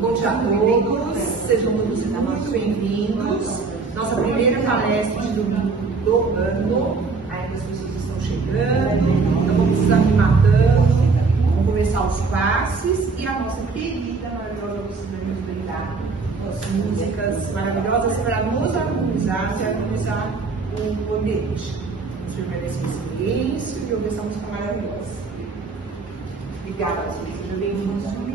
Bom dia a todos, sejam todos muito bem-vindos. Nossa primeira palestra de domingo do ano, ainda as pessoas estão chegando, então vamos nos aclimatando, vamos começar os passes e a nossa querida, maravilhosa Luciana de brindar com as músicas maravilhosas para nos harmonizar e harmonizar o ambiente. Vamos permanecer em silêncio e ouvir essa música maravilhosa. Obrigada, seja bem-vindo.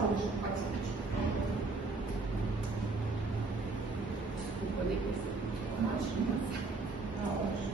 saúde. Pode ser. Desculpa, depois. Imagina. Tá ótimo.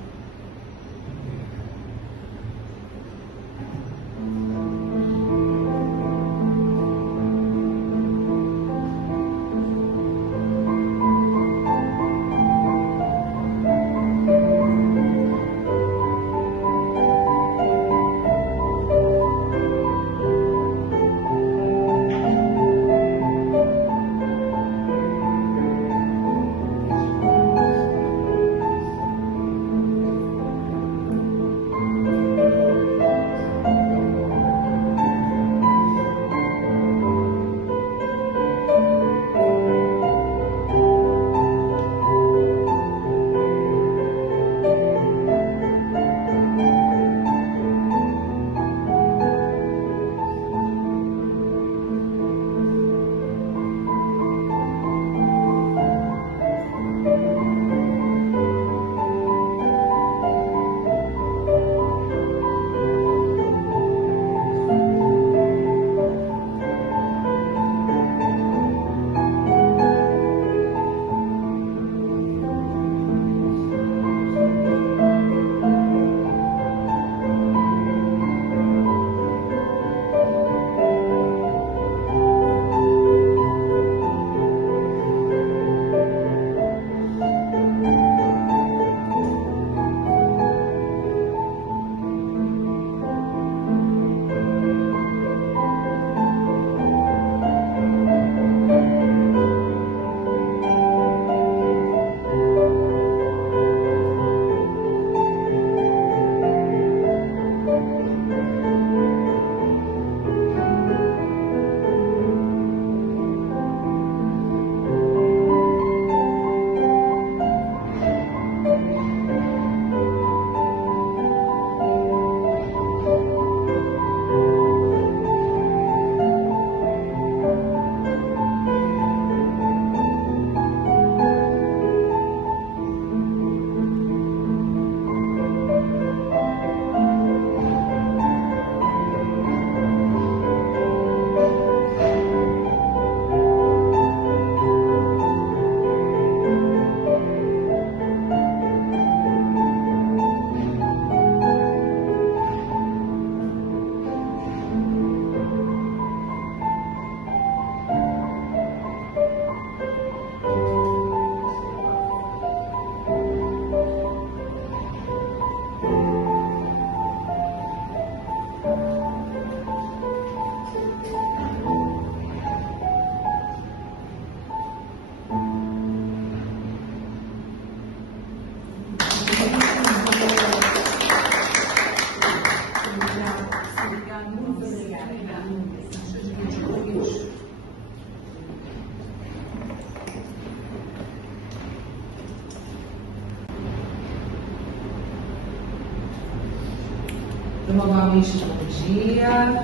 Novamente, bom dia.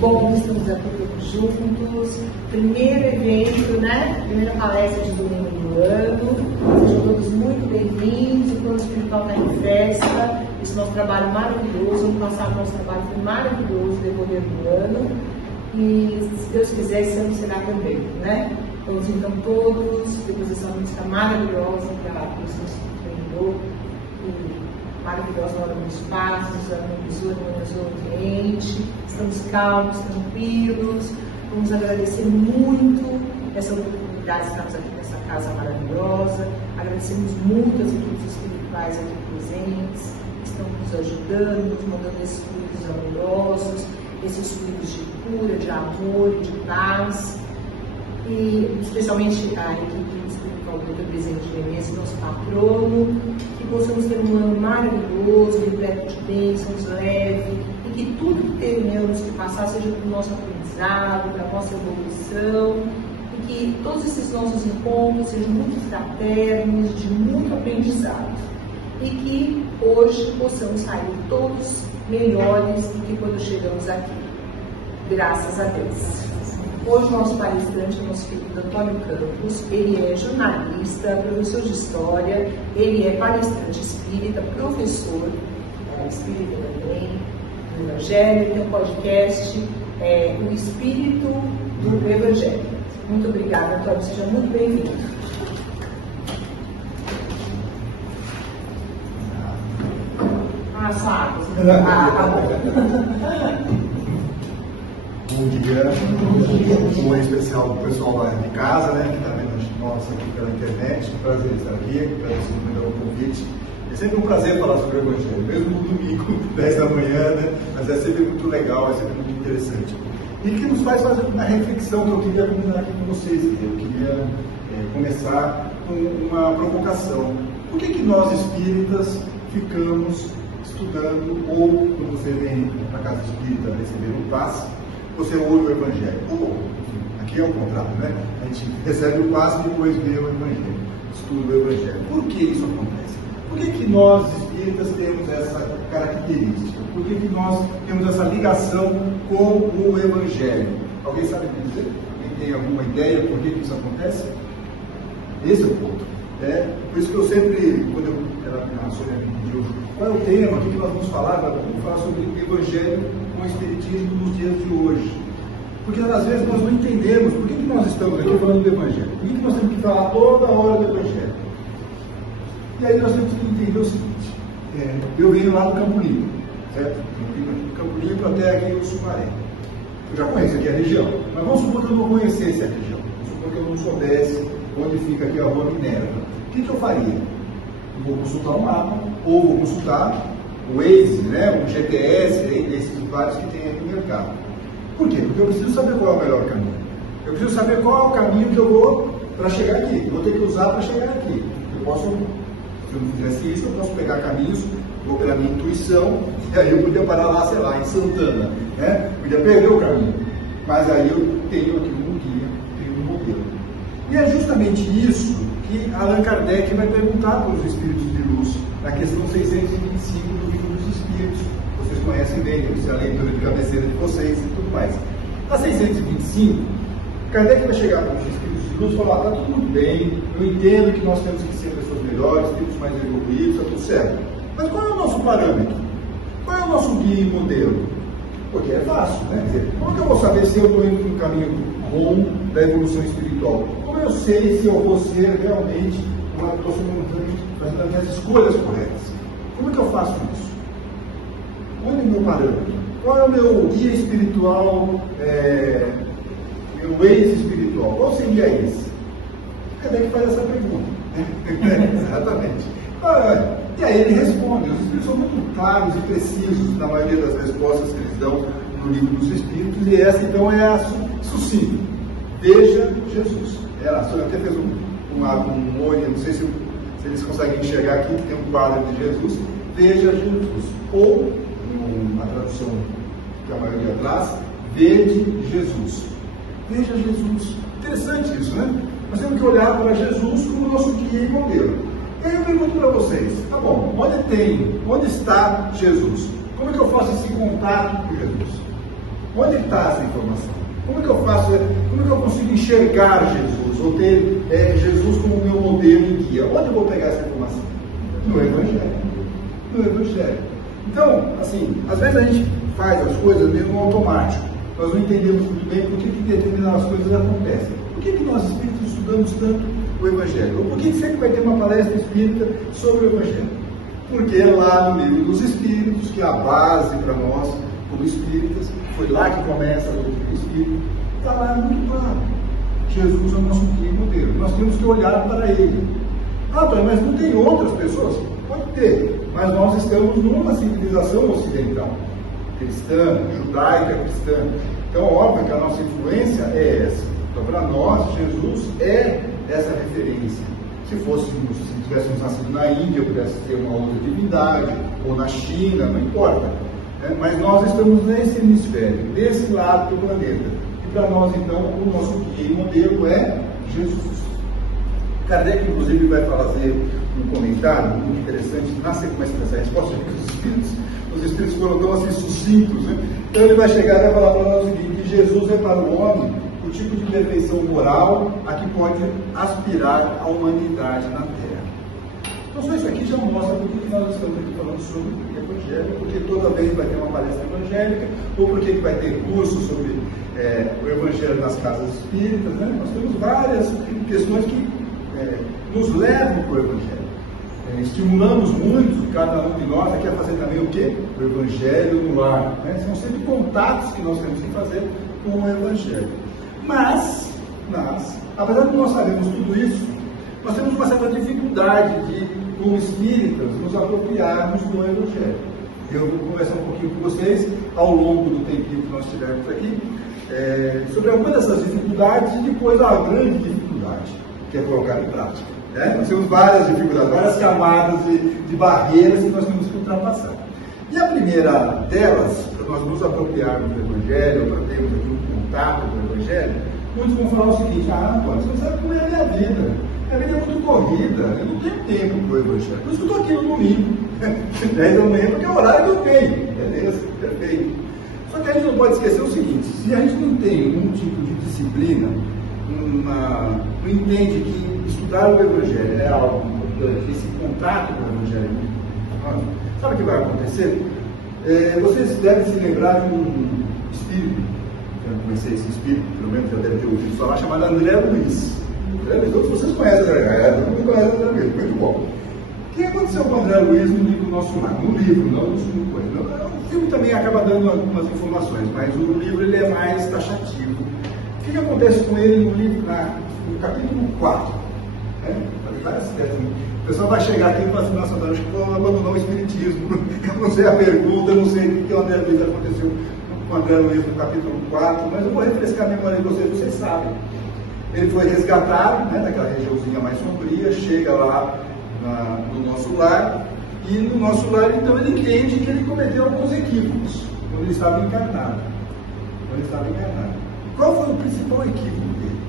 Bom, estamos aqui todos juntos. Primeiro evento, né? Primeira palestra de domingo do ano. Sejam todos muito bem-vindos. O plano espiritual está em festa. Esse nosso trabalho maravilhoso. Ano passado, nosso trabalho foi maravilhoso no decorrer do ano. E, se Deus quiser, esse ano será também, né? Então, todos, depois dessa música maravilhosa para o Senhor, maravilhosa na hora dos passos, harmonizou o ambiente, estamos calmos, tranquilos, vamos agradecer muito essa oportunidade de estarmos aqui nessa casa maravilhosa, agradecemos muito as equipes espirituais aqui presentes, que estão nos ajudando, nos mandando esses fluidos amorosos, esses fluidos de cura, de amor, de paz, e especialmente a equipe espiritual do Dr. Bezerra de Menezes, nosso patrono, que possamos ter um ano maravilhoso, repleto de bênçãos, leve, e que tudo que tenhamos que passar seja para o nosso aprendizado, para a nossa evolução, e que todos esses nossos encontros sejam muito fraternos, de muito aprendizado, e que hoje possamos sair todos melhores do que quando chegamos aqui. Graças a Deus. Hoje o nosso palestrante é o nosso querido Antônio Campos. Ele é jornalista, professor de história, ele é palestrante espírita, professor espírita também, do Evangelho, tem um podcast, O Espírito do Evangelho. Muito obrigada, Antônio, seja muito bem-vindo. Sacos. Bom dia. Um especial para o pessoal lá de casa, né, que está vendo nós aqui pela internet. Um prazer estar aqui, agradeço muito o convite. É sempre um prazer falar sobre o Evangelho, mesmo no domingo, 10 da manhã, né, mas é sempre muito legal, é sempre muito interessante. E que nos faz fazer uma reflexão que eu queria combinar aqui com vocês. Eu queria começar com uma provocação. Por que nós espíritas ficamos estudando, ou quando você vem para a casa espírita receber um passe, você ouve o Evangelho? Ou, enfim, aqui é o contrário, né? A gente recebe o passe e depois vê o Evangelho, estuda o Evangelho. Por que isso acontece? Por que nós espíritas temos essa característica? Por que nós temos essa ligação com o Evangelho? Alguém sabe me dizer? Alguém tem alguma ideia por que isso acontece? Esse é o ponto. Por isso que eu sempre, quando eu era na Sônia me pediu qual é o tema, o que nós vamos falar? Vamos falar sobre o Evangelho com o Espiritismo nos dias de hoje. Porque às vezes nós não entendemos por que nós estamos aqui falando do Evangelho. Por que nós temos que falar toda hora do Evangelho? E aí nós temos que entender o seguinte: eu venho lá do Campo Limpo, certo? Eu vim do Campo Limpo até aqui no Sumaré. Eu já conheço aqui a região, mas vamos supor que eu não conhecesse a região. Vamos supor que eu não soubesse onde fica aqui a Rua Minerva. O que eu faria? Eu vou consultar um mapa, ou vou consultar o Waze, né, o GPS, esses vários que tem aqui no mercado. Por quê? Porque eu preciso saber qual é o melhor caminho. Eu preciso saber qual é o caminho que eu vou para chegar aqui. Eu vou ter que usar para chegar aqui. Eu posso, se eu não fizesse isso, eu posso pegar caminhos, vou pela minha intuição, e aí eu podia parar lá, sei lá, em Santana, né? Podia perder o caminho. Mas aí eu tenho aqui um guia, tenho um modelo. E é justamente isso que Allan Kardec vai perguntar para os espíritos de luz, na questão 625 do Livro dos Espíritos. Vocês conhecem bem, eu fiz a leitura de cabeceira de vocês e tudo mais. Na 625, Kardec vai chegar para os espíritos de luz e falar: está tudo bem, eu entendo que nós temos que ser pessoas melhores, espíritos mais evoluídos, está tudo certo. Mas qual é o nosso parâmetro? Qual é o nosso guia e modelo? Porque é fácil, né? Quer dizer, como que eu vou saber se eu estou indo no caminho bom da evolução espiritual? Como eu sei se eu vou ser realmente fazendo as minhas escolhas corretas? Como é que eu faço isso? Onde é o meu parâmetro? Qual é o meu guia espiritual, meu Waze espiritual? Qual seria esse? Kardec faz essa pergunta. Exatamente. E aí ele responde. Os espíritos são muito claros e precisos na maioria das respostas que eles dão no Livro dos Espíritos, e essa então é a sucinta. Veja Jesus. A Sônia até fez um olho, não sei se eles conseguem enxergar aqui, que tem um quadro de Jesus. Veja Jesus. Ou, na tradução que a maioria traz, vede Jesus. Veja Jesus. Interessante isso, né? Nós temos que olhar para Jesus como nosso guia e modelo. E aí eu pergunto para vocês: tá bom, onde está Jesus? Como é que eu faço esse contato com Jesus? Onde está essa informação? Como é que eu consigo enxergar Jesus, ou ter Jesus como meu modelo e guia? Onde eu vou pegar essa informação? No Evangelho. No Evangelho. Então, assim, às vezes a gente faz as coisas meio no automático. Nós não entendemos muito bem por que determinadas coisas acontecem. Por que nós espíritas estudamos tanto o Evangelho? Ou por que sempre vai ter uma palestra espírita sobre o Evangelho? Porque é lá no Livro dos Espíritos, que é a base para nós, como espíritas, foi lá que começa a doutrina espírita, está lá muito claro. Jesus é o nosso guia e modelo. Nós temos que olhar para ele. Mas não tem outras pessoas? Pode ter, mas nós estamos numa civilização ocidental, cristã, judaica cristã. Então, óbvio que a nossa influência é essa. Então, para nós, Jesus é essa referência. Se tivéssemos nascido na Índia, pudesse ter uma outra divindade, ou na China, não importa. Mas nós estamos nesse hemisfério, desse lado do planeta. E para nós, então, o nosso guia e modelo é Jesus. Kardec, inclusive, vai fazer um comentário muito interessante na sequência dessa resposta dos Espíritos. Os Espíritos foram tão assim sucintos, né? Então ele vai chegar e vai falar para nós o seguinte: que Jesus é para o homem o tipo de perfeição moral a que pode aspirar a humanidade na Terra. Então só isso aqui já mostra por que nós estamos aqui falando sobre o Evangelho, porque toda vez vai ter uma palestra evangélica, ou porque vai ter curso sobre o Evangelho nas casas espíritas, né? Nós temos várias questões que nos levam para o Evangelho. Estimulamos muito cada um de nós aqui a fazer também o quê? O Evangelho no lar. Né? São sempre contatos que nós temos que fazer com o Evangelho. Mas, apesar de nós sabermos tudo isso, nós temos uma certa dificuldade de, como espíritas, nos apropriarmos do Evangelho. Eu vou conversar um pouquinho com vocês, ao longo do tempinho que nós tivermos aqui, sobre algumas dessas dificuldades e depois a grande dificuldade, que é colocar em prática. Né? Nós temos várias dificuldades, várias camadas de barreiras que nós temos que ultrapassar. E a primeira delas, para nós nos apropriarmos do Evangelho, para termos aqui um contato com o Evangelho, muitos vão falar o seguinte: Antônio, você não sabe como é a minha vida. A vida é muito corrida, eu não tenho tempo para o Evangelho. Por isso que eu estou aqui no domingo. 10 da manhã, porque é o horário que eu tenho. Beleza, perfeito. Só que a gente não pode esquecer o seguinte: se a gente não tem um tipo de disciplina, não entende que estudar o Evangelho é algo importante, esse contato com o Evangelho é muito importante, sabe o que vai acontecer? Vocês devem se lembrar de um espírito, eu conheci esse espírito, pelo menos já deve ter ouvido falar, chamado André Luiz. Todos vocês conhecem todo mundo conhece André Luiz, muito bom. O que aconteceu com o André Luiz no livro Nosso Lar? No livro, não no coisa. O filme também acaba dando algumas informações, mas o livro ele é mais taxativo. O que acontece com ele no livro, no capítulo 4? Várias teses. O pessoal vai chegar aqui e falar assim: nossa, acho que vou abandonar o Espiritismo. Eu não sei a pergunta, eu não sei o que o André Luiz aconteceu com o André Luiz no capítulo 4, mas eu vou refrescar a memória de vocês sabem. Ele foi resgatado, daquela regiãozinha mais sombria, chega lá no nosso lar, e no nosso lar, então, ele entende que ele cometeu alguns equívocos quando ele estava encarnado. Qual foi o principal equívoco dele?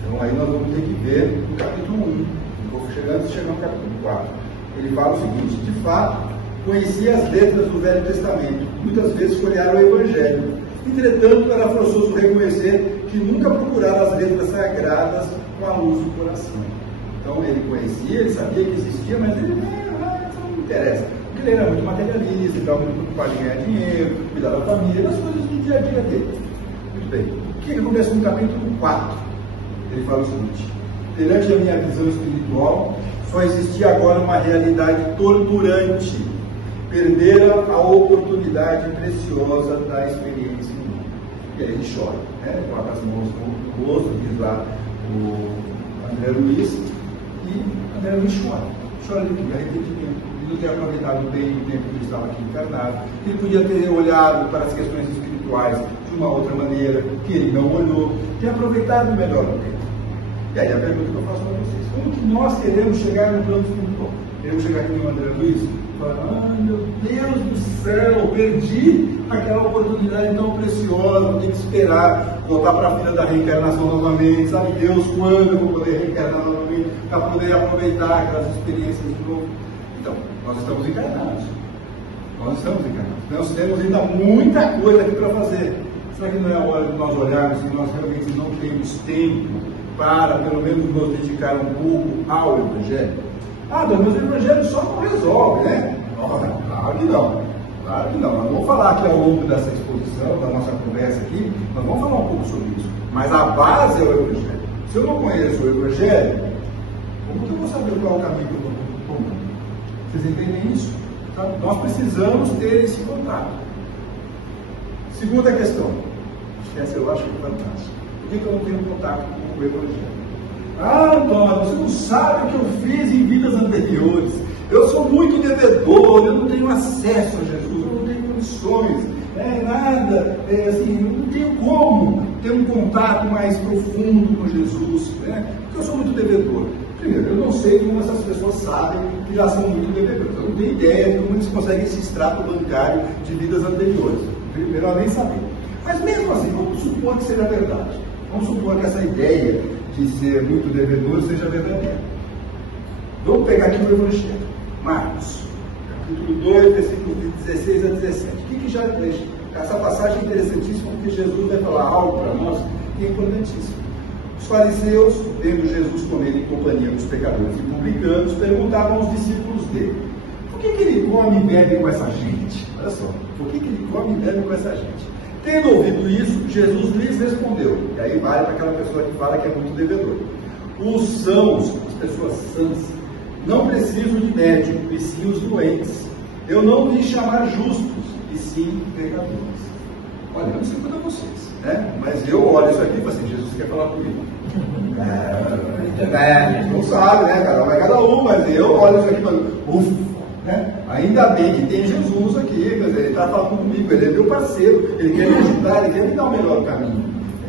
Então, aí nós vamos ter que ver no capítulo 1. Vou chegar no capítulo 4. Ele fala o seguinte: de fato, conhecia as letras do Velho Testamento, muitas vezes folhearam o Evangelho. Entretanto, era forçoso reconhecer que nunca procurava as letras sagradas com a luz do coração. Então, ele conhecia, ele sabia que existia, mas ele não interessa. Porque ele era muito materialista, estava muito preocupado em ganhar dinheiro, cuidar da família, as coisas do dia a dia dele. Muito bem. O que acontece no capítulo 4? Ele fala o seguinte: perante a minha visão espiritual, só existia agora uma realidade torturante. Perdera a oportunidade preciosa da experiência humana. E aí ele chora, coloca as mãos no rosto, diz lá o André Luiz, e André Luiz chora de arrependimento, de não ter aproveitado bem o tempo que ele estava aqui encarnado, que ele podia ter olhado para as questões espirituais de uma outra maneira, que ele não olhou, ter aproveitado melhor o tempo. E aí a pergunta que eu faço para vocês: como que nós queremos chegar no plano espiritual? Queremos chegar aqui no André Luiz? Meu Deus do céu, perdi aquela oportunidade tão preciosa, vou ter que esperar voltar para a fila da reencarnação novamente, sabe Deus quando eu vou poder reencarnar novamente, para poder aproveitar aquelas experiências de novo. Então, nós estamos encarnados. Nós temos ainda muita coisa aqui para fazer. Será que não é a hora de nós olharmos se nós realmente não temos tempo para, pelo menos, nos dedicar um pouco ao Evangelho? Mas o Evangelho só não resolve, né? Claro que não. Nós vamos falar aqui ao longo dessa exposição, da nossa conversa aqui, nós vamos falar um pouco sobre isso. Mas a base é o Evangelho. Se eu não conheço o Evangelho, como que eu vou saber qual é o caminho que eu estou tomando? Vocês entendem isso? Tá? Nós precisamos ter esse contato. Segunda questão. Essa eu acho que é fantástica. Por que eu não tenho contato com o Evangelho? Antônio, você não sabe o que eu fiz em vidas anteriores. Eu sou muito devedor, eu não tenho acesso a Jesus, eu não tenho condições, nada, não tenho como ter um contato mais profundo com Jesus, porque eu sou muito devedor. Primeiro, eu não sei como essas pessoas sabem que já são muito devedores. Eu não tenho ideia de como eles conseguem esse extrato bancário de vidas anteriores. Primeiro, eu nem sabia. Mas mesmo assim, vamos supor que seja verdade. Vamos supor que essa ideia de ser muito devedor seja verdadeira. Vamos pegar aqui o Evangelho. Marcos, capítulo 2, versículos de 16 a 17. O que já deixa? Essa passagem é interessantíssima porque Jesus vai falar algo para nós que é importantíssimo. Os fariseus, vendo Jesus comer em companhia dos pecadores e publicanos, perguntavam aos discípulos dele: por que ele come e bebe com essa gente? Olha só, por que ele come e bebe com essa gente? Tendo ouvido isso, Jesus lhes respondeu. E aí vale para aquela pessoa que fala que é muito devedor. Os sãos, as pessoas sãs, não precisam de médico, e sim os doentes. Eu não vim chamar justos, e sim pecadores. Olha, eu não sei quanto a vocês, né? Mas eu olho isso aqui e falo assim, Jesus quer falar comigo. Não sabe, né, cara? Vai cada um, mas eu olho isso aqui e falo, ufa, né? Ainda bem que tem Jesus aqui, quer dizer, ele está falando comigo, ele é meu parceiro, ele quer me ajudar, ele quer me dar o melhor caminho.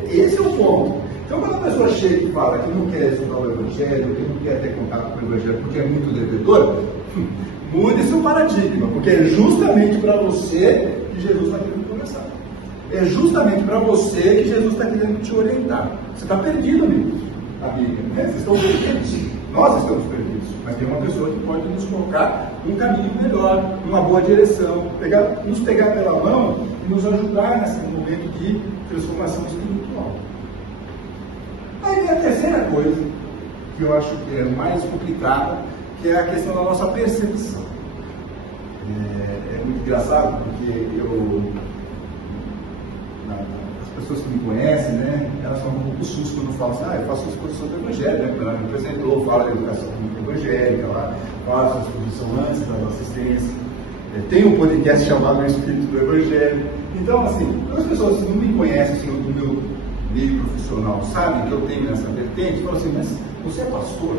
Esse é o ponto. Então, quando a pessoa chega e fala que não quer estudar o Evangelho, que não quer ter contato com o Evangelho porque é muito devedor, mude seu paradigma, porque é justamente para você que Jesus está querendo conversar. É justamente para você que Jesus está querendo te orientar. Você está perdido, amigos, na Bíblia, né? Vocês estão perdidos. Nós estamos perdidos. Mas tem uma pessoa que pode nos colocar num caminho melhor, numa boa direção, nos pegar pela mão e nos ajudar nesse momento de transformação espiritual. Aí vem a terceira coisa, que eu acho que é mais complicada, que é a questão da nossa percepção. É muito engraçado, porque as pessoas que me conhecem, né, elas falam um pouco sus quando falam assim, eu faço exposição do Evangelho, né, ela me apresentou, fala da educação evangélica, fala da exposição antes da assistência, tem um podcast chamado O Espírito do Evangelho. Então, assim, as pessoas que não me conhecem assim, do meu meio profissional, sabem que eu tenho essa vertente, falam assim, mas você é pastor?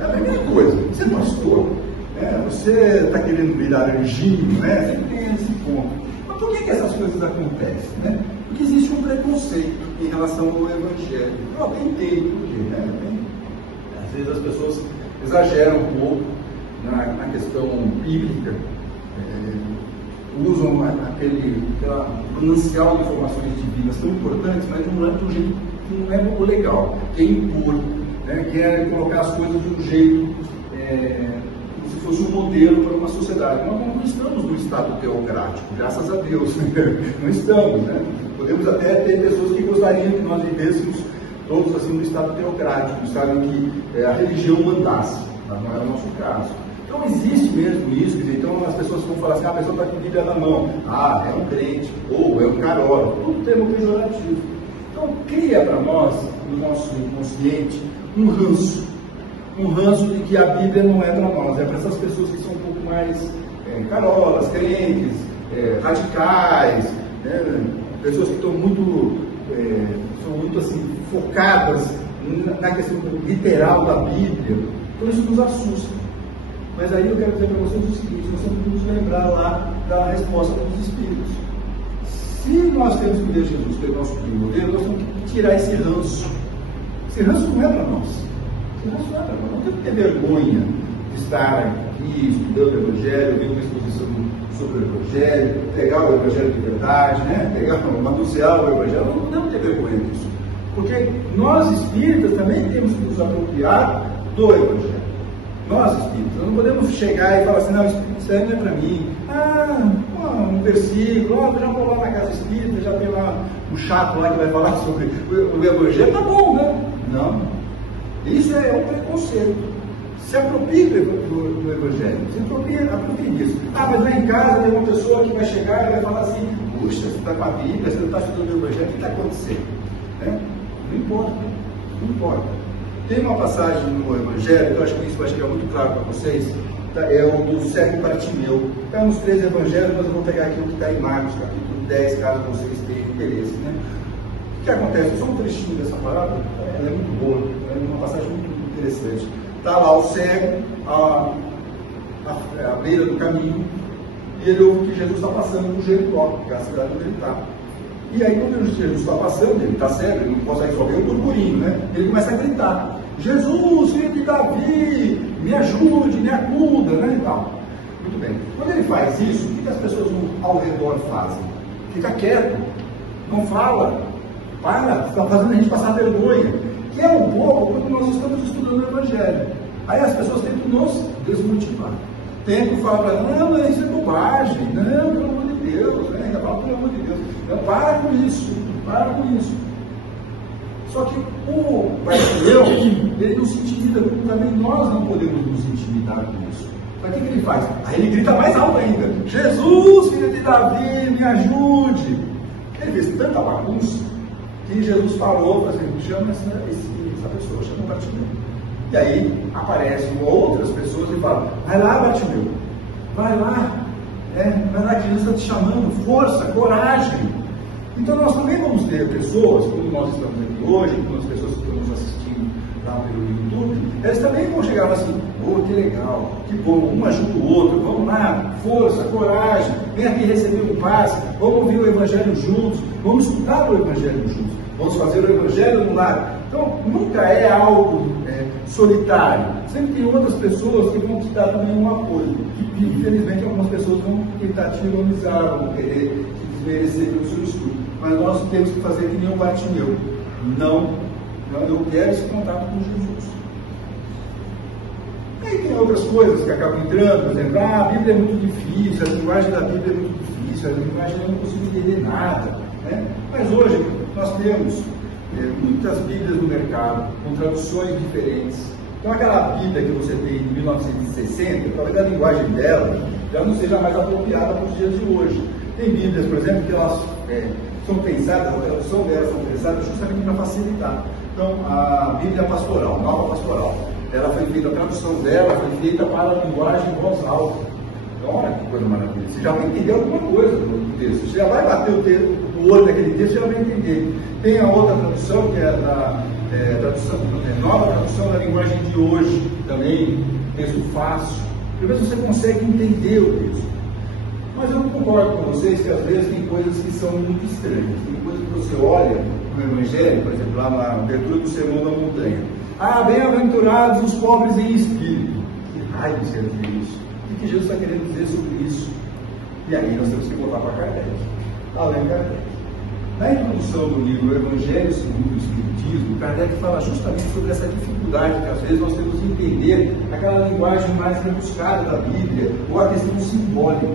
É a primeira coisa, você é pastor? Você está querendo virar anjinho, né? Sempre tem esse ponto. Mas por que essas coisas acontecem, né? Porque existe um preconceito em relação ao Evangelho. Eu até entendo por quê, né? Às vezes as pessoas exageram um pouco na questão bíblica, usam aquele manancial de informações divinas tão importantes, mas não é do jeito que não é o legal, quer impor, né? Quer colocar as coisas de um jeito como se fosse um modelo para uma sociedade. Nós não estamos no estado teocrático, graças a Deus, não estamos, né? Podemos até ter pessoas que gostariam que nós vivêssemos todos assim no estado teocrático, no estado em que a religião mandasse, mas não é o nosso caso. Então existe mesmo isso, então as pessoas vão falar assim, a pessoa está com a Bíblia na mão, é um crente, ou é um carola, tudo termo pejorativo. Então cria para nós, no nosso consciente, um ranço de que a Bíblia não é para nós, é para essas pessoas que são um pouco mais carolas, crentes, radicais, né? Pessoas que estão são muito assim, focadas na questão literal da Bíblia. Então isso nos assusta. Mas aí eu quero dizer para vocês o seguinte, nós temos que nos lembrar lá da resposta dos Espíritos. Se nós temos que ver Jesus pelo nosso modelo, nós temos que tirar esse ranço. Esse ranço não é para nós. Esse ranço não é para nós. Não temos que ter vergonha de estar aqui estudando o Evangelho, vendo uma exposição sobre o Evangelho, pegar o Evangelho de verdade, né? Anunciar o Evangelho. Não podemos ter vergonha disso. Porque nós espíritas também temos que nos apropriar do Evangelho. Nós espíritas, nós não podemos chegar e falar assim, não, isso aí não é para mim. Um versículo, já vou lá na casa espírita, já tem lá um chato lá que vai falar sobre o Evangelho, tá bom, né? Não. Isso é um preconceito. Se aproprie do Evangelho, se aproprie disso. Mas lá em casa tem uma pessoa que vai chegar e vai falar assim, puxa, você está com a Bíblia, você não está estudando o Evangelho, o que está acontecendo? Não importa, não importa. Tem uma passagem no Evangelho, eu acho que isso é muito claro para vocês, é o do cego Bartimeu. Está nos 3 Evangelhos, mas eu vou pegar aqui o que está em Marcos, capítulo 10, caso vocês tenham interesse. Né? O que acontece? Só um trechinho dessa palavra, ela é muito boa, é uma passagem muito interessante. Está lá o cego, à beira do caminho, e ele ouve que Jesus está passando por Jericó, que é a cidade onde ele está. E aí, quando Jesus está passando, ele está cego, ele não consegue só ver o burburinho, né? Ele começa a gritar: Jesus, filho de Davi, me ajude, me acuda, né? E tal. Muito bem. Quando ele faz isso, o que as pessoas ao redor fazem? Fica quieto, não fala, para, está fazendo a gente passar vergonha. Que é um pouco quando nós estamos estudando o Evangelho. Aí as pessoas tentam nos desmotivar. Tentam falar para nós, não, isso é bobagem, não, pelo amor de Deus, né? Ainda fala, pelo amor de Deus. Então, para com isso, para com isso. Só que o Bartimeu, ele não se intimida, como também nós não podemos nos intimidar com isso. Então, o que ele faz? Aí ele grita mais alto ainda: Jesus, filho de Davi, me ajude. Ele fez tanta bagunça que Jesus falou, assim, chama essa pessoa, chama Bartimeu. E aí aparecem outras pessoas e falam, vai lá, Bartimeu, vai lá que Jesus está te chamando, força, coragem. Então nós também vamos ter pessoas, como nós estamos aqui hoje, como as pessoas que estão nos assistindo lá pelo YouTube, eles também vão chegar assim, que legal, que bom, um ajuda o outro, vamos lá, força, coragem, vem aqui receber o passe, vamos ouvir o Evangelho juntos, vamos estudar o Evangelho juntos, vamos fazer o Evangelho no lar. Então, nunca é algo solitário, sempre tem outras pessoas que vão te dar também um apoio. E, infelizmente, algumas pessoas vão tentar te ironizar, vão querer te desmerecer pelo seu estudo. Mas nós temos que fazer que nem o Bartimeu. Não, eu quero esse contato com Jesus. Aí tem outras coisas que acabam entrando, por exemplo, a Bíblia é muito difícil, a linguagem da Bíblia é muito difícil, a linguagem eu não consigo entender nada. Né? Mas hoje nós temos muitas Bíblias no mercado, com traduções diferentes. Então aquela Bíblia que você tem de 1960, talvez a linguagem dela já não seja mais apropriada para os dias de hoje. Tem Bíblias, por exemplo, que elas são pensadas, a tradução delas são pensadas justamente para facilitar. Então a Bíblia pastoral, nova pastoral, ela foi feita, a tradução dela foi feita para a linguagem em voz alta. Então olha que coisa maravilhosa. Você já vai entender alguma coisa do texto. Você já vai bater o olho naquele texto e já vai entender. Tem a outra tradução, que é a nova tradução da linguagem de hoje, também, texto fácil. Pelo menos você consegue entender o texto. Mas eu não concordo com vocês que às vezes tem coisas que são muito estranhas. Tem coisas que você olha no Evangelho, por exemplo, lá na abertura do Sermão da Montanha. Bem-aventurados os pobres em espírito. Que raio de ser isso? O que Jesus está querendo dizer sobre isso? E aí nós temos que voltar para Kardec. Além de Kardec. Na introdução do livro Evangelho segundo o Espiritismo, Kardec fala justamente sobre essa dificuldade que às vezes nós temos de entender aquela linguagem mais rebuscada da Bíblia, ou a questão simbólica.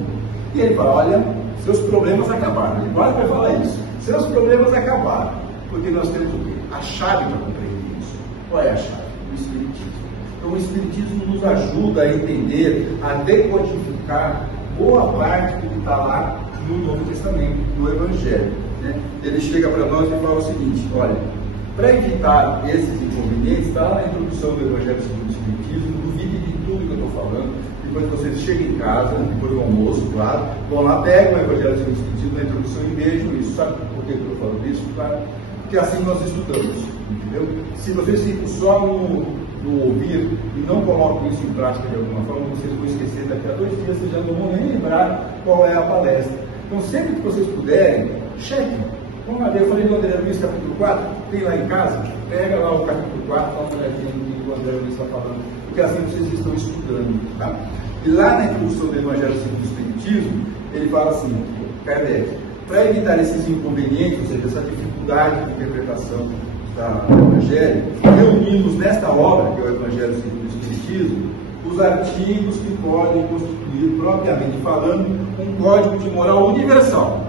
E ele fala, olha, seus problemas acabaram. Ele vai falar isso. Seus problemas acabaram. Porque nós temos o quê? A chave para compreender isso. Qual é a chave? O Espiritismo. Então o Espiritismo nos ajuda a entender, a decodificar boa parte do que está lá no Novo Testamento, no Evangelho. Né? Ele chega para nós e fala o seguinte, olha, para evitar esses inconvenientes, está lá na introdução do Evangelho segundo o Espiritismo, duvide de tudo que eu estou falando, depois vocês chegam em casa, depois do almoço, claro, vão lá, pegam o Evangelho segundo o Espiritismo na introdução e vejam isso. Sabe por que eu estou falando isso? Claro, porque assim nós estudamos, entendeu? Se vocês ficam só no ouvir e não colocam isso em prática de alguma forma, vocês vão esquecer, daqui a 2 dias vocês já não vão nem lembrar qual é a palestra. Então, sempre que vocês puderem, chequem. Como eu falei do André Luiz, capítulo 4, tem lá em casa, pega lá o capítulo 4, dá uma olhadinha no que o André Luiz está falando, porque assim vocês estão estudando. Tá? E lá na introdução do Evangelho segundo o Espiritismo, ele fala assim, Kardec, para evitar esses inconvenientes, ou seja, essa dificuldade de interpretação do Evangelho, reunimos nesta obra, que é o Evangelho segundo o Espiritismo, os artigos que podem constituir, propriamente falando, um código de moral universal.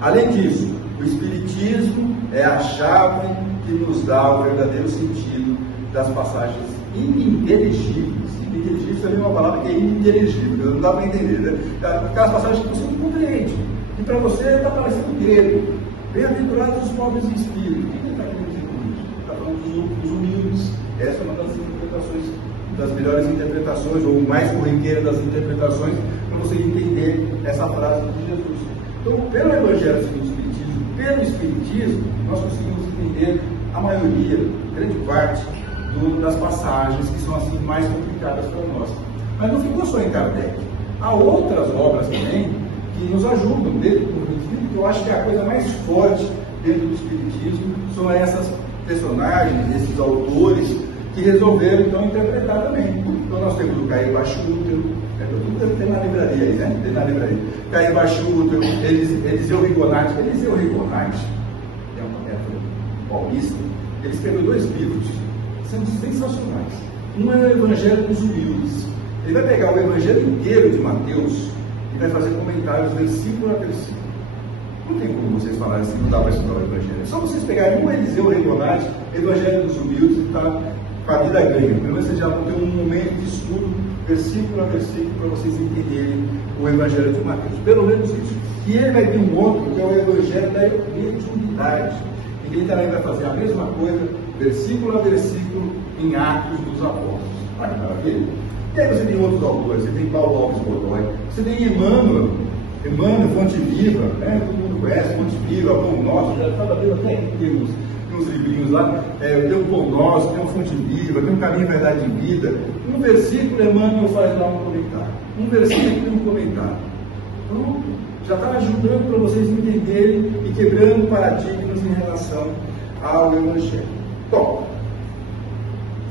Além disso, o Espiritismo é a chave que nos dá o verdadeiro sentido das passagens ininteligíveis. Ininteligíveis também é uma palavra que é ininteligível, não dá para entender, né? Aquelas passagens que você não compreende. E para você está parecendo grego. Bem-aventurados os pobres em espírito. O que ele está querendo dizer com isso? Está falando dos humildes. Essa é uma das interpretações, das melhores interpretações, ou mais corriqueira das interpretações, para você entender essa frase de Jesus. Então, pelo Evangelho segundo o Espiritismo, pelo Espiritismo, nós conseguimos entender a maioria, grande parte, das passagens que são assim mais complicadas para nós. Mas não ficou só em Kardec. Há outras obras também que nos ajudam dentro do Espiritismo, que eu acho que é a coisa mais forte dentro do Espiritismo, são essas personagens, esses autores que resolveram então interpretar também. Então nós temos o Caio Bachútero, tudo deve ter na livraria aí, né? Tem na livraria. Caio Bachútero, Eliseu Rigonati, é um paulista, ele escreveu 2 livros, são sensacionais. Um é o Evangelho dos Humildes. Ele vai pegar o Evangelho inteiro de Mateus e vai fazer comentários versículo a versículo. Não tem como vocês falarem assim, não dá para estudar o Evangelho. É só vocês pegarem um Eliseu Rigonati, Evangelho dos Humildes, e está com a vida ganha. Pelo menos vocês já vão ter um momento de estudo versículo a versículo, para vocês entenderem o Evangelho de Mateus. Pelo menos isso. E ele vai ter um outro, que é o Evangelho da mediunidade. E ele também vai fazer a mesma coisa, versículo a versículo, em Atos dos Apóstolos. Olha que maravilha. E aí você tem outros autores, você tem Paulo Alves Godoy, você tem Emmanuel, Fonte Viva, né? Todo mundo conhece, Fonte Viva, Pão Nosso, já estava vendo até que tem uns livrinhos lá, tem o Pão Nosso, tem o Fonte Viva, tem o Caminho, Verdade e Vida. Um versículo, Emmanuel faz lá um comentário. Um versículo e um comentário. Pronto. Já está ajudando para vocês entenderem e quebrando paradigmas em relação ao Evangelho. Bom,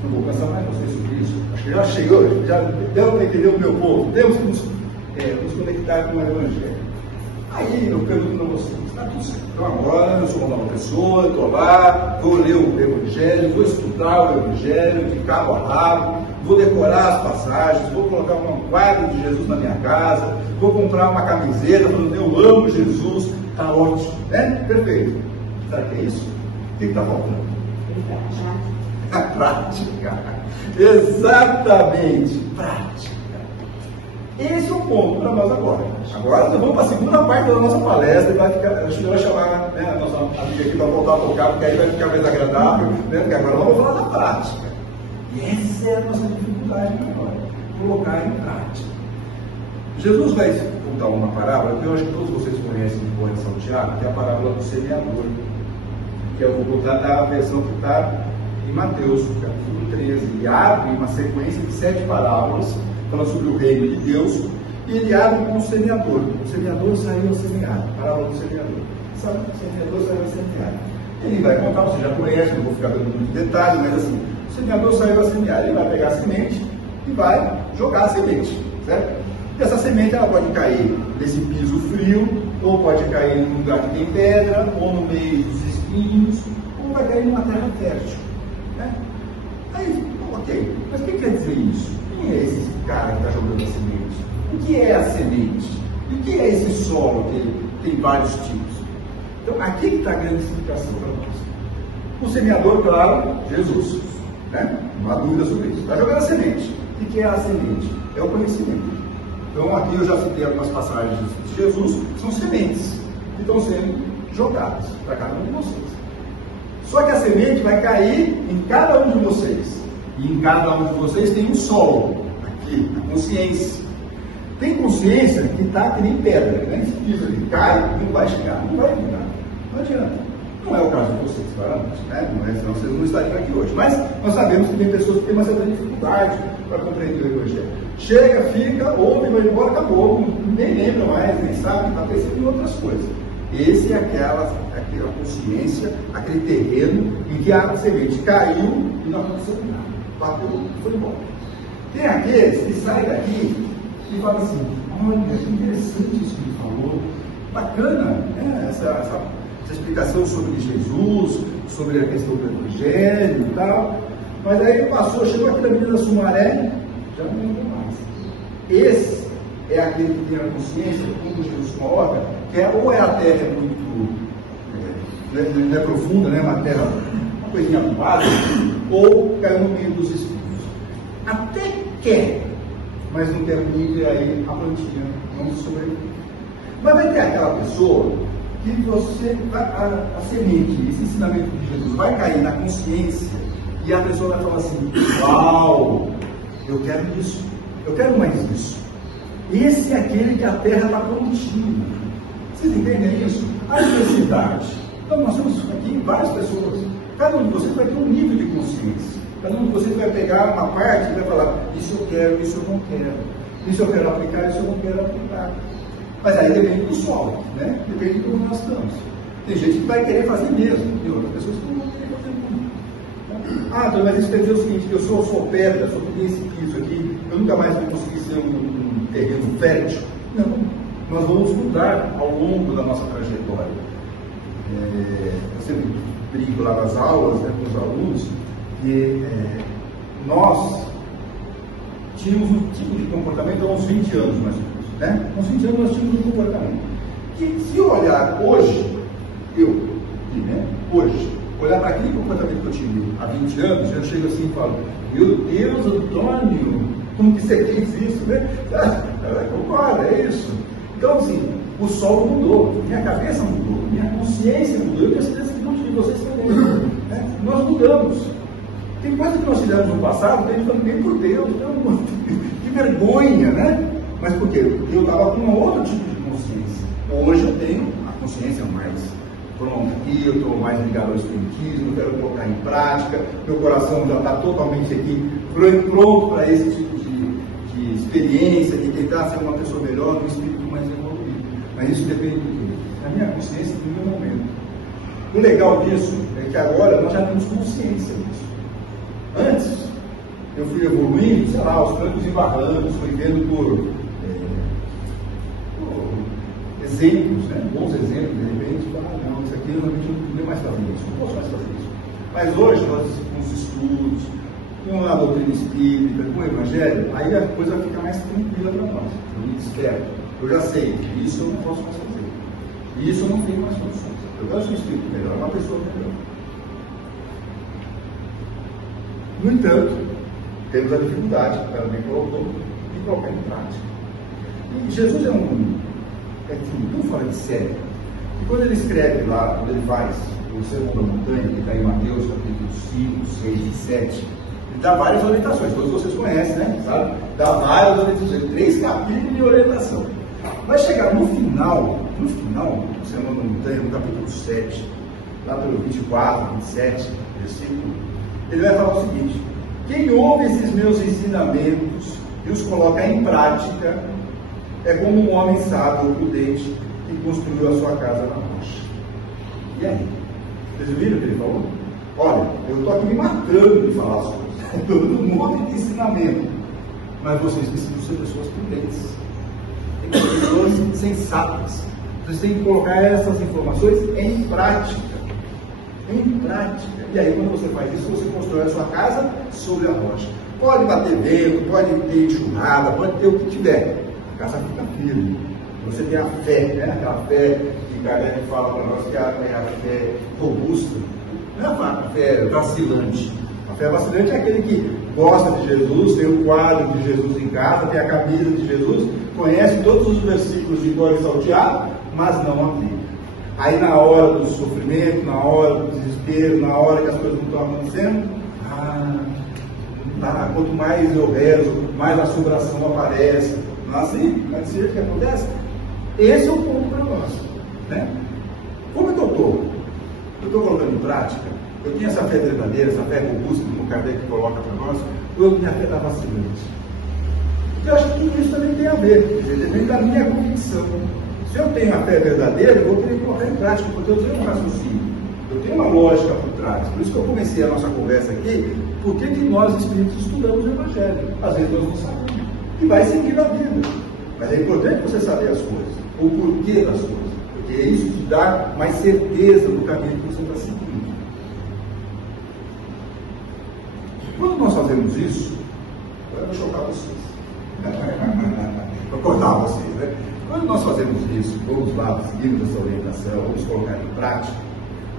não vou cansar mais vocês sobre isso. Acho que já chegou, já deu para entender o meu povo. Temos que nos conectar com o Evangelho. Aí eu pergunto para vocês, está tudo certo. Então agora eu sou uma nova pessoa, estou lá, vou ler o Evangelho, vou estudar o Evangelho de cabo a rabo, vou decorar as passagens, vou colocar um quadro de Jesus na minha casa, vou comprar uma camiseta falando eu amo Jesus, está ótimo, né? Perfeito. Sabe o que é isso? O que está faltando? A prática. Exatamente, prática. Esse é o ponto para nós agora. Agora nós vamos para a segunda parte da nossa palestra e vai ficar, a gente vai chamar, né, a nossa amiga aqui para voltar a tocar, porque aí vai ficar mais agradável, né, porque agora vamos falar da prática. E essa é a nossa dificuldade agora, colocar em prática. Jesus vai contar uma parábola que eu acho que todos vocês conhecem de cor São Tiago, que é a parábola do semeador, que eu vou contar a versão que está em Mateus, capítulo 13. Ele abre uma sequência de 7 parábolas falando sobre o reino de Deus, e ele abre com o semeador. O semeador saiu a semear, a parábola do semeador. Sabe? O semeador saiu a semear. Ele vai contar, você já conhece, não vou ficar dando muito detalhe, mas assim, o semeador saiu a semear. Ele vai pegar a semente e vai jogar a semente, certo? E essa semente ela pode cair nesse piso frio, ou pode cair num lugar que tem pedra, ou no meio dos espinhos, ou vai cair numa terra fértil, né? Aí, ok, mas o que quer dizer isso? Quem é esse cara que está jogando a semente? O que é a semente? E o que é esse solo que tem vários tipos? Então, aqui que está a grande explicação para nós. O semeador, claro, Jesus, né? Não há dúvida sobre isso. Está jogando a semente. O que é a semente? É o conhecimento. Então, aqui eu já citei algumas passagens de Jesus, que são sementes, que estão sendo jogadas para cada um de vocês. Só que a semente vai cair em cada um de vocês. E em cada um de vocês tem um solo, aqui, a consciência. Tem consciência que está que nem pedra, né? Esse piso ali cai, não vai chegar, não vai ficar. Não adianta. Não é o caso de vocês, claramente, né? Não é, senão vocês não estariam aqui hoje. Mas nós sabemos que tem pessoas que têm uma certa dificuldade para compreender o Evangelho. Chega, fica, ouve, vai embora, acabou. Nem lembra mais, nem sabe, está pensando em outras coisas. Esse é aquela consciência, aquele terreno em que a semente caiu e não aconteceu nada. Bateu e foi embora. Tem aqueles que saem daqui e falam assim, olha, que interessante isso que ele falou, bacana, né? essa explicação sobre Jesus, sobre a questão do Evangelho e tal, mas aí passou, chegou aqui na Avenida Sumaré, já não lembro mais. Esse é aquele que tem a consciência, como Jesus coloca, que ou a terra é muito não é profunda, né? Uma terra, uma coisinha básica, ou caiu no meio dos espinhos. Até quer, mas não tem muito, e aí a plantinha não sobrevive. Mas vai ter aquela pessoa que você, a semente, esse ensinamento de Jesus vai cair na consciência, e a pessoa vai falar assim, uau, eu quero isso, eu quero mais isso. Esse é aquele que a terra está contínua. Vocês entendem isso? A diversidade. Então nós temos aqui várias pessoas. Cada um de vocês vai ter um nível de consciência. Cada um de vocês vai pegar uma parte e vai falar, isso eu quero, isso eu não quero. Isso eu quero aplicar, isso eu não quero aplicar. Mas aí depende do solo, né? Depende de como nós estamos. Tem gente que vai querer fazer mesmo, tem outras pessoas que não vão querer fazer muito. Ah, então, mas isso quer dizer o seguinte, eu sou pedra, só tenho esse piso aqui, eu nunca mais vou conseguir ser um terreno fértil. Não, nós vamos mudar ao longo da nossa trajetória. Eu sempre brinco lá nas aulas, né, com os alunos, que nós tínhamos um tipo de comportamento há uns 20 anos, mais ou menos. Né? Há uns 20 anos nós tínhamos um comportamento. Que se eu olhar hoje, hoje, olhar para aquele comportamento que eu tive há 20 anos, eu chego assim e falo, meu Deus, Antônio, Como que você fez isso, né? Ela concorda, é isso. Então, assim, o solo mudou, minha cabeça mudou, minha consciência mudou, eu tenho certeza que muitos de vocês também. Né? Nós mudamos. Tem coisa que nós fizemos no passado que a gente também, por Deus, que vergonha, né? Mas por quê? Porque eu estava com um outro tipo de consciência. Hoje eu tenho a consciência mais pronta aqui, eu estou mais ligado ao espiritismo, quero colocar em prática, meu coração já está totalmente aqui pronto para esse tipo de experiência, de tentar ser uma pessoa melhor, um espírito mais evoluído. Mas isso depende de quê? Da minha consciência no meu momento. O legal disso é que agora nós já temos consciência disso. Antes, eu fui evoluindo, sei lá, aos trancos e barrancos, fui vendo por exemplos, né? Bons exemplos, de repente, não, isso aqui eu não tenho mais fazer isso, não posso mais fazer isso. Mas hoje, nós, com os estudos, com a doutrina espírita, com o evangelho, aí a coisa fica mais tranquila para nós. Eu me desperto, eu já sei que isso eu não posso mais fazer. E isso eu não tenho mais soluções. Eu quero ser um espírito melhor, uma pessoa melhor. No entanto, temos a dificuldade, que ela bem colocou, de colocar em prática. E Jesus é tão fora de série. E quando ele escreve lá, quando ele faz o Sermão da Montanha, que está em Mateus, capítulo 5, 6 e 7, ele dá várias orientações, todos vocês conhecem, né? Sabe? Dá várias orientações, 3 capítulos de orientação. Vai chegar no final do Sermão da Montanha, no capítulo 7, lá pelo 24, 27, versículo, ele vai falar o seguinte: quem ouve esses meus ensinamentos e os coloca em prática é como um homem sábio ou prudente que construiu a sua casa na rocha. E aí? Vocês viram o que ele falou? Olha, eu estou aqui me matando de falar as coisas. Estou dando um monte de ensinamento. Mas vocês precisam ser pessoas prudentes. Tem que ser pessoas sensatas. Vocês têm que colocar essas informações em prática. Em prática. E aí, quando você faz isso, você constrói a sua casa sobre a rocha. Pode bater vento, pode ter enxurrada, pode ter o que tiver. A casa fica firme. Você tem a fé, né? Aquela fé que Kardec fala para nós que é a fé robusta. Não é a fé vacilante. A fé vacilante é aquele que gosta de Jesus, tem o quadro de Jesus em casa, tem a camisa de Jesus, conhece todos os versículos de cor e salteado, mas não aplica. Aí na hora do sofrimento, na hora do desespero, na hora que as coisas não estão acontecendo, quanto mais eu rezo, mais a assombração aparece. Não é assim? Vai dizer o que acontece? Esse é o ponto para nós. Né? Como é que eu estou? Eu estou colocando em prática? Eu tinha essa fé verdadeira, essa fé robusta, como o Kardec coloca para nós, ou minha fé está vacilante? Eu acho que tudo isso também tem a ver, depende da minha convicção. Se eu tenho a fé verdadeira, eu vou querer colocar em prática, porque eu tenho um raciocínio, eu tenho uma lógica por trás. Por isso que eu comecei a nossa conversa aqui, porque que nós espíritos estudamos o Evangelho. Às vezes nós não sabemos. E vai seguir a vida. Mas é importante você saber as coisas, o porquê das coisas, porque isso te dá mais certeza do caminho que você está seguindo. Quando nós fazemos isso, eu vou chocar vocês. Vou cortar vocês, né? Quando nós fazemos isso, vamos lá, seguimos essa orientação, vamos colocar em prática,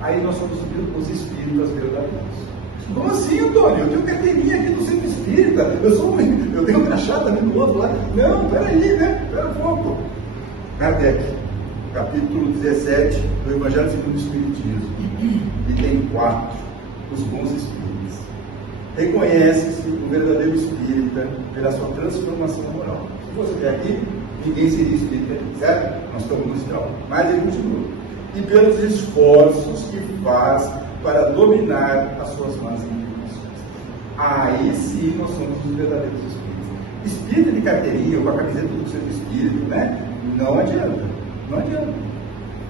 aí nós somos os espíritas verdadeiros. Como assim, Antônio? Eu tenho carteirinha aqui do centro espírita, eu tenho um crachá também do outro lá. Não, peraí, né? Pera um pouco. Kardec, capítulo 17 do Evangelho segundo o Espiritismo, item 4, os bons espíritos. Reconhece-se o verdadeiro espírita pela sua transformação moral. Se você vier aqui, ninguém seria espírita, certo? Nós estamos no céu. Mas ele continua. E pelos esforços que faz para dominar as suas más inclinações. Aí sim nós somos os verdadeiros espíritos. Espírita de carteirinha ou com a camiseta do centro espírito, né? Não adianta. Não adianta.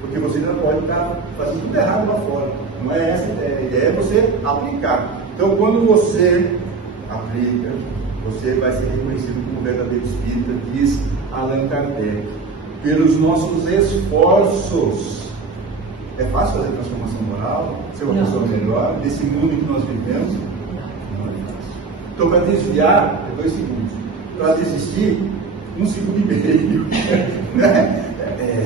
Porque você ainda pode estar fazendo tudo errado lá fora. Não é essa a ideia. A ideia é você aplicar. Então, quando você aplica, você vai ser reconhecido como verdadeiro espírita, diz Allan Kardec. Pelos nossos esforços. É fácil fazer transformação moral, ser uma pessoa melhor, nesse mundo em que nós vivemos? Não é fácil. Então, para desviar, é 2 segundos. Para desistir, 1 segundo e meio.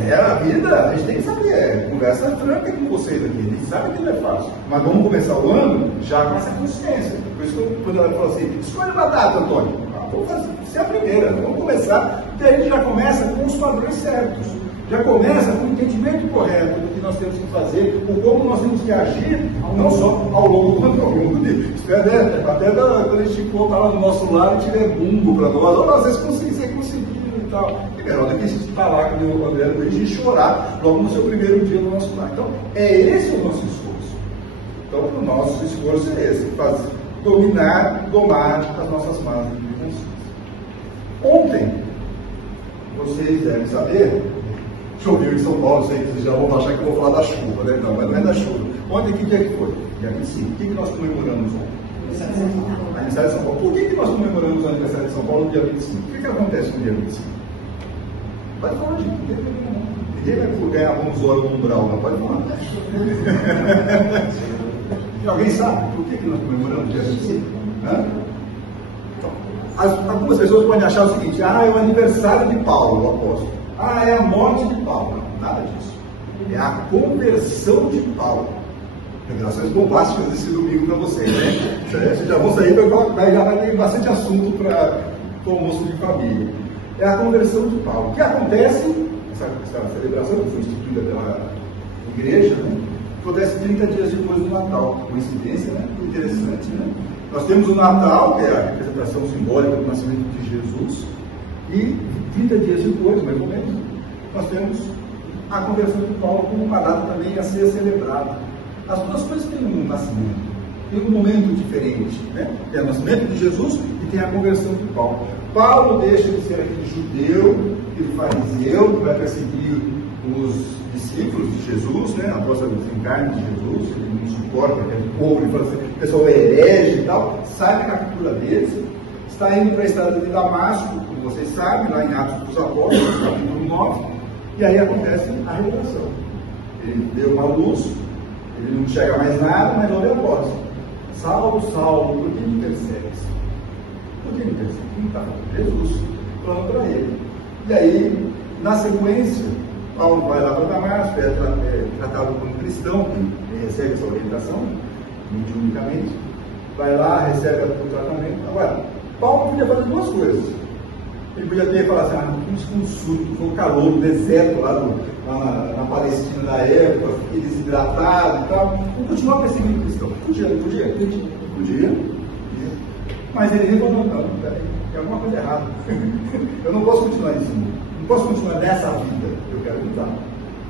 É a vida, a gente tem que saber. Conversa franca com vocês aqui. A gente sabe que não é fácil. Mas vamos começar o ano já com essa consciência. Por isso que quando ela falou assim, escolha uma data, Antônio. Vamos ser a primeira, vamos começar, porque aí a gente já começa com os padrões certos. Já começa com o entendimento correto do que nós temos que fazer, o como nós temos que agir, não só ao longo do dia. Até quando a gente voltar lá no nosso lar e tiver bumbo para nós, ou às vezes você conseguiu e tal. É melhor do que estar lá com o André Luiz e chorar logo no seu primeiro dia no nosso lar. Então, é esse o nosso esforço. Então, o nosso esforço é esse, domar as nossas más inclinações. Ontem, vocês devem saber, choveu em São Paulo, sei que vocês já vão achar que eu vou falar da chuva, né? Não, mas não é da chuva. Ontem, que dia que foi? Dia 25. O que nós comemoramos ontem? Aniversário de São Paulo. Por que nós comemoramos o aniversário de São Paulo no dia 25? O que acontece no dia 25? Pode falar, gente. Ninguém vai ganhar alguns horas no umbral, não pode falar. E alguém sabe por que nós comemoramos o dia 25? Algumas pessoas podem achar o seguinte: é o aniversário de Paulo, o apóstolo. É a morte de Paulo. Não, nada disso. É a conversão de Paulo. Revelações bombásticas desse domingo para vocês, né? Vocês já vão sair, já vai ter bastante assunto para o almoço de família. É a conversão de Paulo. O que acontece, essa celebração que foi instituída pela igreja, né? Acontece 30 dias depois do Natal. Coincidência, né? Interessante, né? Nós temos o Natal, que é a representação simbólica do nascimento de Jesus, e 30 dias depois, mais ou menos, nós temos a conversão de Paulo como uma data também a ser celebrada. As duas coisas têm um nascimento, tem um momento diferente, né? Tem o nascimento de Jesus e tem a conversão de Paulo. Paulo deixa de ser aquele judeu, aquele fariseu que vai perseguir os discípulos de Jesus, né? Após a desencarne de Jesus, ele não suporta aquele povo, ele fala assim, o pessoal é herege e tal, sai da captura deles, está indo para a estrada de Damasco, como vocês sabem, lá em Atos dos Apóstolos, capítulo 9, e aí acontece a revelação. Ele deu uma luz, ele não enxerga mais nada, mas ouve a voz: Saulo, Saulo, por que me persegues? Por que me persegues? Não está. Jesus falando para ele. E aí, na sequência, Paulo vai lá para Damasco, é tratado como cristão, que recebe essa orientação, mediunicamente, vai lá, recebe o tratamento. Agora, Paulo podia fazer duas coisas. Ele podia ter falado assim: um surto, foi um calor do deserto lá na Palestina da época, fiquei desidratado e tal. Vou continuar perseguindo o cristão. Podia. Mas ele falou: não, peraí, tem alguma coisa errada. Eu não posso continuar nesse mundo. Não posso continuar nessa vida. Eu quero mudar.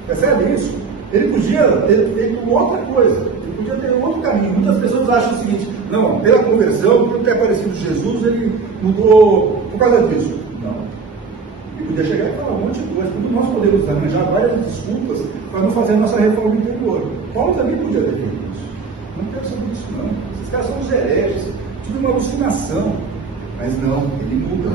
Percebe isso? Ele podia ter feito outra coisa. Ele podia ter outro caminho. Muitas pessoas acham o seguinte: não, pela conversão, por ter aparecido Jesus, ele mudou por causa disso. Não. Ele podia chegar e falar um monte de coisa. Como nós podemos arranjar várias desculpas para não fazer a nossa reforma interior. Paulo também podia ter feito isso. Não quero saber disso, não. Esses caras são os hereges. Tive uma alucinação. Mas não, ele muda.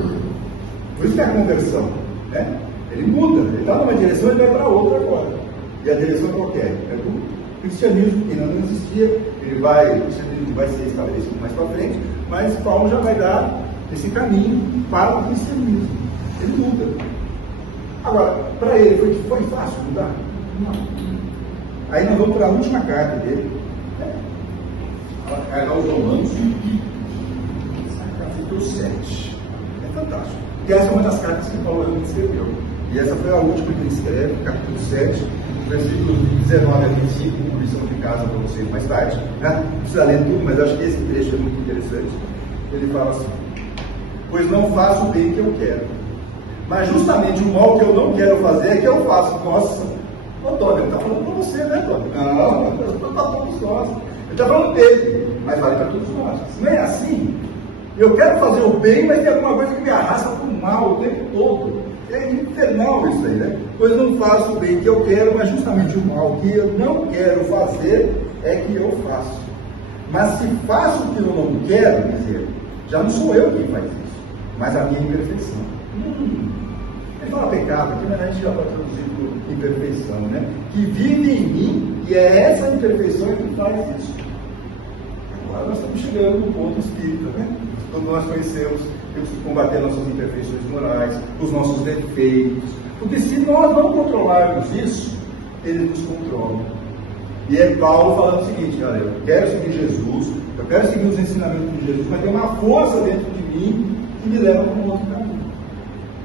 Por isso que é a conversão. Né? Ele muda. Ele está numa direção e vai para outra agora. E a direção qualquer é do cristianismo, que não existia. O cristianismo vai ser estabelecido mais para frente, mas Paulo já vai dar esse caminho para o cristianismo. Ele muda. Agora, para ele foi fácil mudar? Não. Aí nós vamos para a última carta dele, a carta aos Romanos, capítulo 7. É fantástico. E essa é uma das cartas que Paulo escreveu. E essa foi a última que ele escreve, capítulo 7, versículos 19 a 25, lição de casa para vocês mais tarde. Né? Não precisa ler tudo, mas acho que esse trecho é muito interessante. Ele fala assim: pois não faço o bem que eu quero, mas justamente o mal que eu não quero fazer é que eu faço. Nossa, Antônio, ele está falando para você, né, Antônio? Não, ele está falando para todos nós. Ele está falando dele, mas vale para todos nós. Se não é assim, eu quero fazer o bem, mas tem alguma coisa que me arrasta para o mal o tempo todo. É infernal isso aí, né? Pois não faço o bem que eu quero, mas justamente o mal que eu não quero fazer é que eu faço. Mas se faço o que eu não quero, dizer, já não sou eu quem faz isso, mas a minha imperfeição. Ele fala pecado, aqui a gente já pode traduzir por imperfeição, né? Que vive em mim, e é essa imperfeição que faz isso. Agora nós estamos chegando no ponto espírita, né? Quando nós conhecemos, temos que combater nossas imperfeições morais, os nossos defeitos. Porque se nós não controlarmos isso, ele nos controla. E é Paulo falando o seguinte: galera, eu quero seguir Jesus, eu quero seguir os ensinamentos de Jesus, mas tem uma força dentro de mim que me leva para um outro caminho.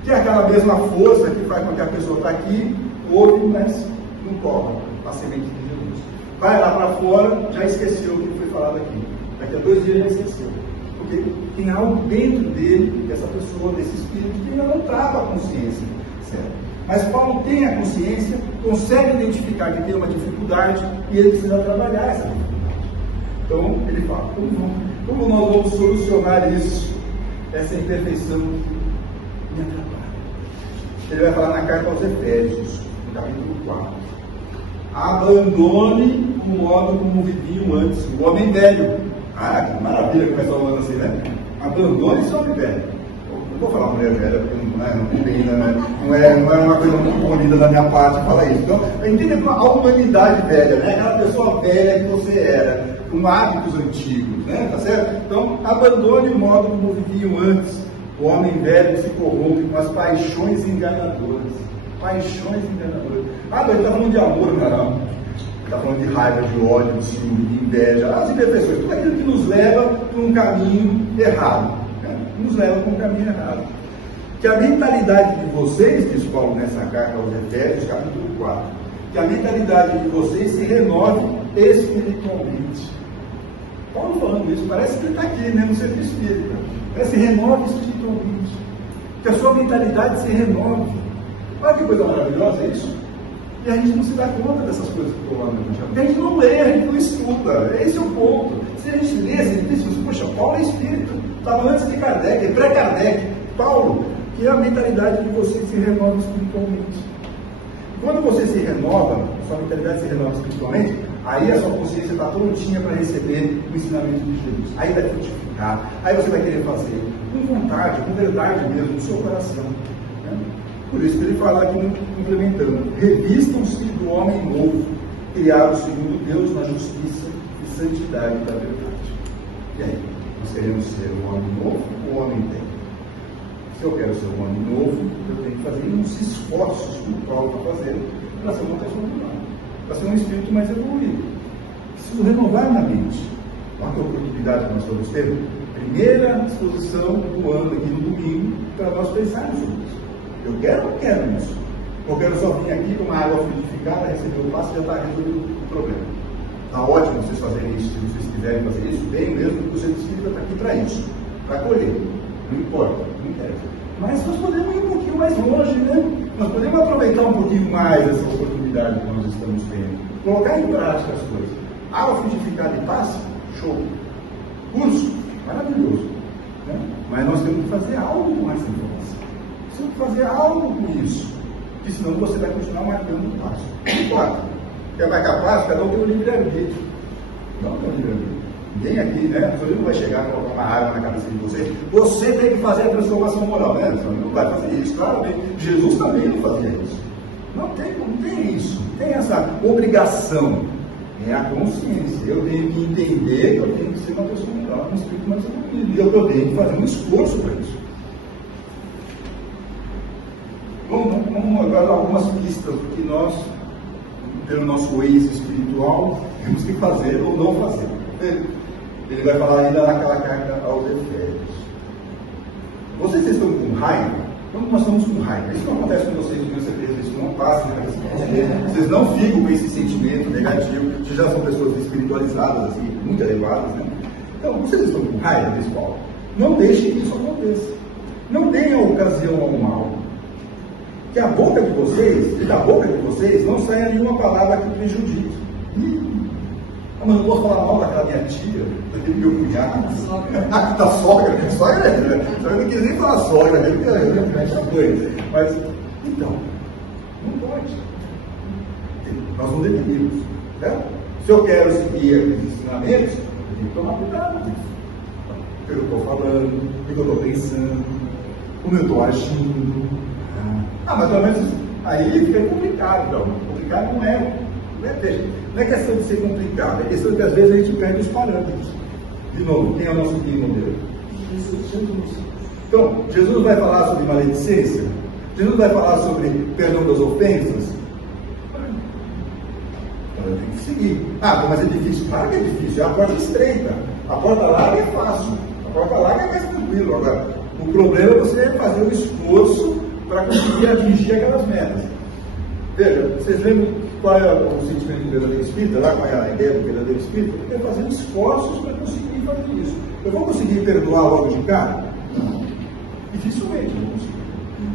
Que é aquela mesma força que faz com que a pessoa está aqui, ouve, mas não toma a semente de Jesus. Vai lá para fora, já esqueceu o que foi falado aqui. Daqui a 2 dias já esqueceu. Porque tem algo dentro dele, dessa pessoa, desse espírito, que ainda não trava a consciência. Certo? Mas Paulo tem a consciência, consegue identificar que tem uma dificuldade e ele precisa trabalhar essa dificuldade. Então, ele fala, como nós vamos solucionar isso, essa imperfeição que me atrapalha? Ele vai falar na carta aos Efésios, no capítulo 4. Abandone o modo como viviam antes, o homem velho. Ah, que maravilha começar falando assim, né? Abandone esse homem velho. Não vou falar mulher velha, porque não é uma coisa muito bonita da minha parte falar isso. Então, entenda a humanidade velha, né? Aquela pessoa velha que você era, com hábitos antigos, né? Tá certo? Então, abandone o modo como viviam antes. O homem velho se corrompe com as paixões enganadoras. Paixões enganadoras. Ah, mas ele está falando de amor, não. Está falando de raiva, de ódio, de ciúme, de inveja, as imperfeições, tudo aquilo que nos leva para um caminho errado. Né? Nos leva para um caminho errado. Que a mentalidade de vocês, diz Paulo nessa carta aos Efésios, capítulo 4, que a mentalidade de vocês se renove espiritualmente. Paulo falando isso, parece que ele está aqui, né, no centro espírita. Se renove espiritualmente. Que a sua mentalidade se renove. Olha que coisa maravilhosa isso. E a gente não se dá conta dessas coisas que estão lá no Evangelho. Porque a gente não lê, a gente não estuda. Esse é o ponto. Se a gente lê, a gente diz, poxa, Paulo é espírito. Estava antes de Kardec, é pré-Kardec. Paulo, que a mentalidade de vocês se renova espiritualmente. Quando você se renova, sua mentalidade se renova espiritualmente, aí a sua consciência está prontinha para receber o ensinamento de Jesus. Aí vai frutificar, aí você vai querer fazer com vontade, com verdade mesmo, no seu coração. Né? Por isso que ele fala aqui, complementando: revistam-se do homem novo, criado segundo Deus na justiça e santidade da verdade. E aí, nós queremos ser um homem novo ou um homem velho? Se eu quero ser um homem novo, eu tenho que fazer uns esforços que o Paulo está fazendo para ser uma pessoa melhor, para ser um espírito mais evoluído. Preciso renovar na mente. Olha que oportunidade que nós estamos tendo. Primeira exposição do ano aqui no domingo para nós pensarmos sobre isso. Eu quero ou não quero isso? Eu quero só vir aqui com uma água frutificada, receber o passo e já está resolvido o problema. Está ótimo vocês fazerem isso, se vocês quiserem fazer isso, bem mesmo, porque o Centro Espírita está aqui para isso, para colher. Não importa, não interessa. Mas nós podemos ir um pouquinho mais longe, né? Nós podemos aproveitar um pouquinho mais essa oportunidade que nós estamos tendo. Colocar em prática as coisas. Água frutificada e paz, show. Curso, maravilhoso. Né? Mas nós temos que fazer algo com essa informação. Temos que fazer algo com isso. Porque senão você vai continuar marcando o passo. Não importa. Quer marcar passo, cada um tem o livre-arbítrio. Não tem o livre-arbítrio. Ninguém aqui, né? Você não vai chegar e colocar uma água na cabeça de você. Você tem que fazer a transformação moral, né? Você não vai fazer isso, claro. Jesus também não fazia isso. Não tem isso. Não tem essa obrigação. É a consciência. Eu tenho que entender que eu tenho que ser uma pessoa melhor, um espírito mais evoluído. E eu tenho que fazer um esforço para isso. Vamos agora dar algumas pistas do que nós, pelo nosso Waze espiritual, temos que fazer ou não fazer. Ele vai falar ainda naquela carta aos Efésios. Vocês estão com raiva? Quando nós estamos com raiva, isso não acontece com vocês, com certeza, isso não passa na cabeça de vocês. Vocês não ficam com esse sentimento negativo, vocês já são pessoas espiritualizadas, assim, muito elevadas, né? Então, vocês estão com raiva, pessoal, não deixem que isso aconteça. Não deem a ocasião ao mal. Que a boca de vocês, e da boca de vocês, não saia nenhuma palavra que prejudique. Mas não posso falar mal daquela minha tia, daquele meu cunhado, da sogra, né? Eu não quis nem falar sogra, mas, então, não pode. Nós não definimos, certo? Se eu quero seguir aqueles ensinamentos, eu tenho que tomar cuidado com isso. O que eu estou falando, o que eu estou pensando, como eu estou agindo. Mas pelo menos aí fica complicado, então. Complicado não é questão de ser complicado, é questão de que às vezes a gente perde os parâmetros. De novo, quem é o nosso guia modelo? Jesus. Então, Jesus vai falar sobre maledicência? Jesus vai falar sobre perdão das ofensas? Então eu tenho que seguir. Mas é difícil. Claro que é difícil, é a porta estreita. A porta larga é fácil. A porta larga é mais tranquilo. Agora, O problema é você fazer um esforço para conseguir atingir aquelas metas. Veja, vocês lembram qual é o sentimento do verdadeiro espírita? Lá qual é a ideia do verdadeiro espírita? É fazer esforços para conseguir fazer isso. Eu vou conseguir perdoar logo de cara? Não. Dificilmente eu vou conseguir.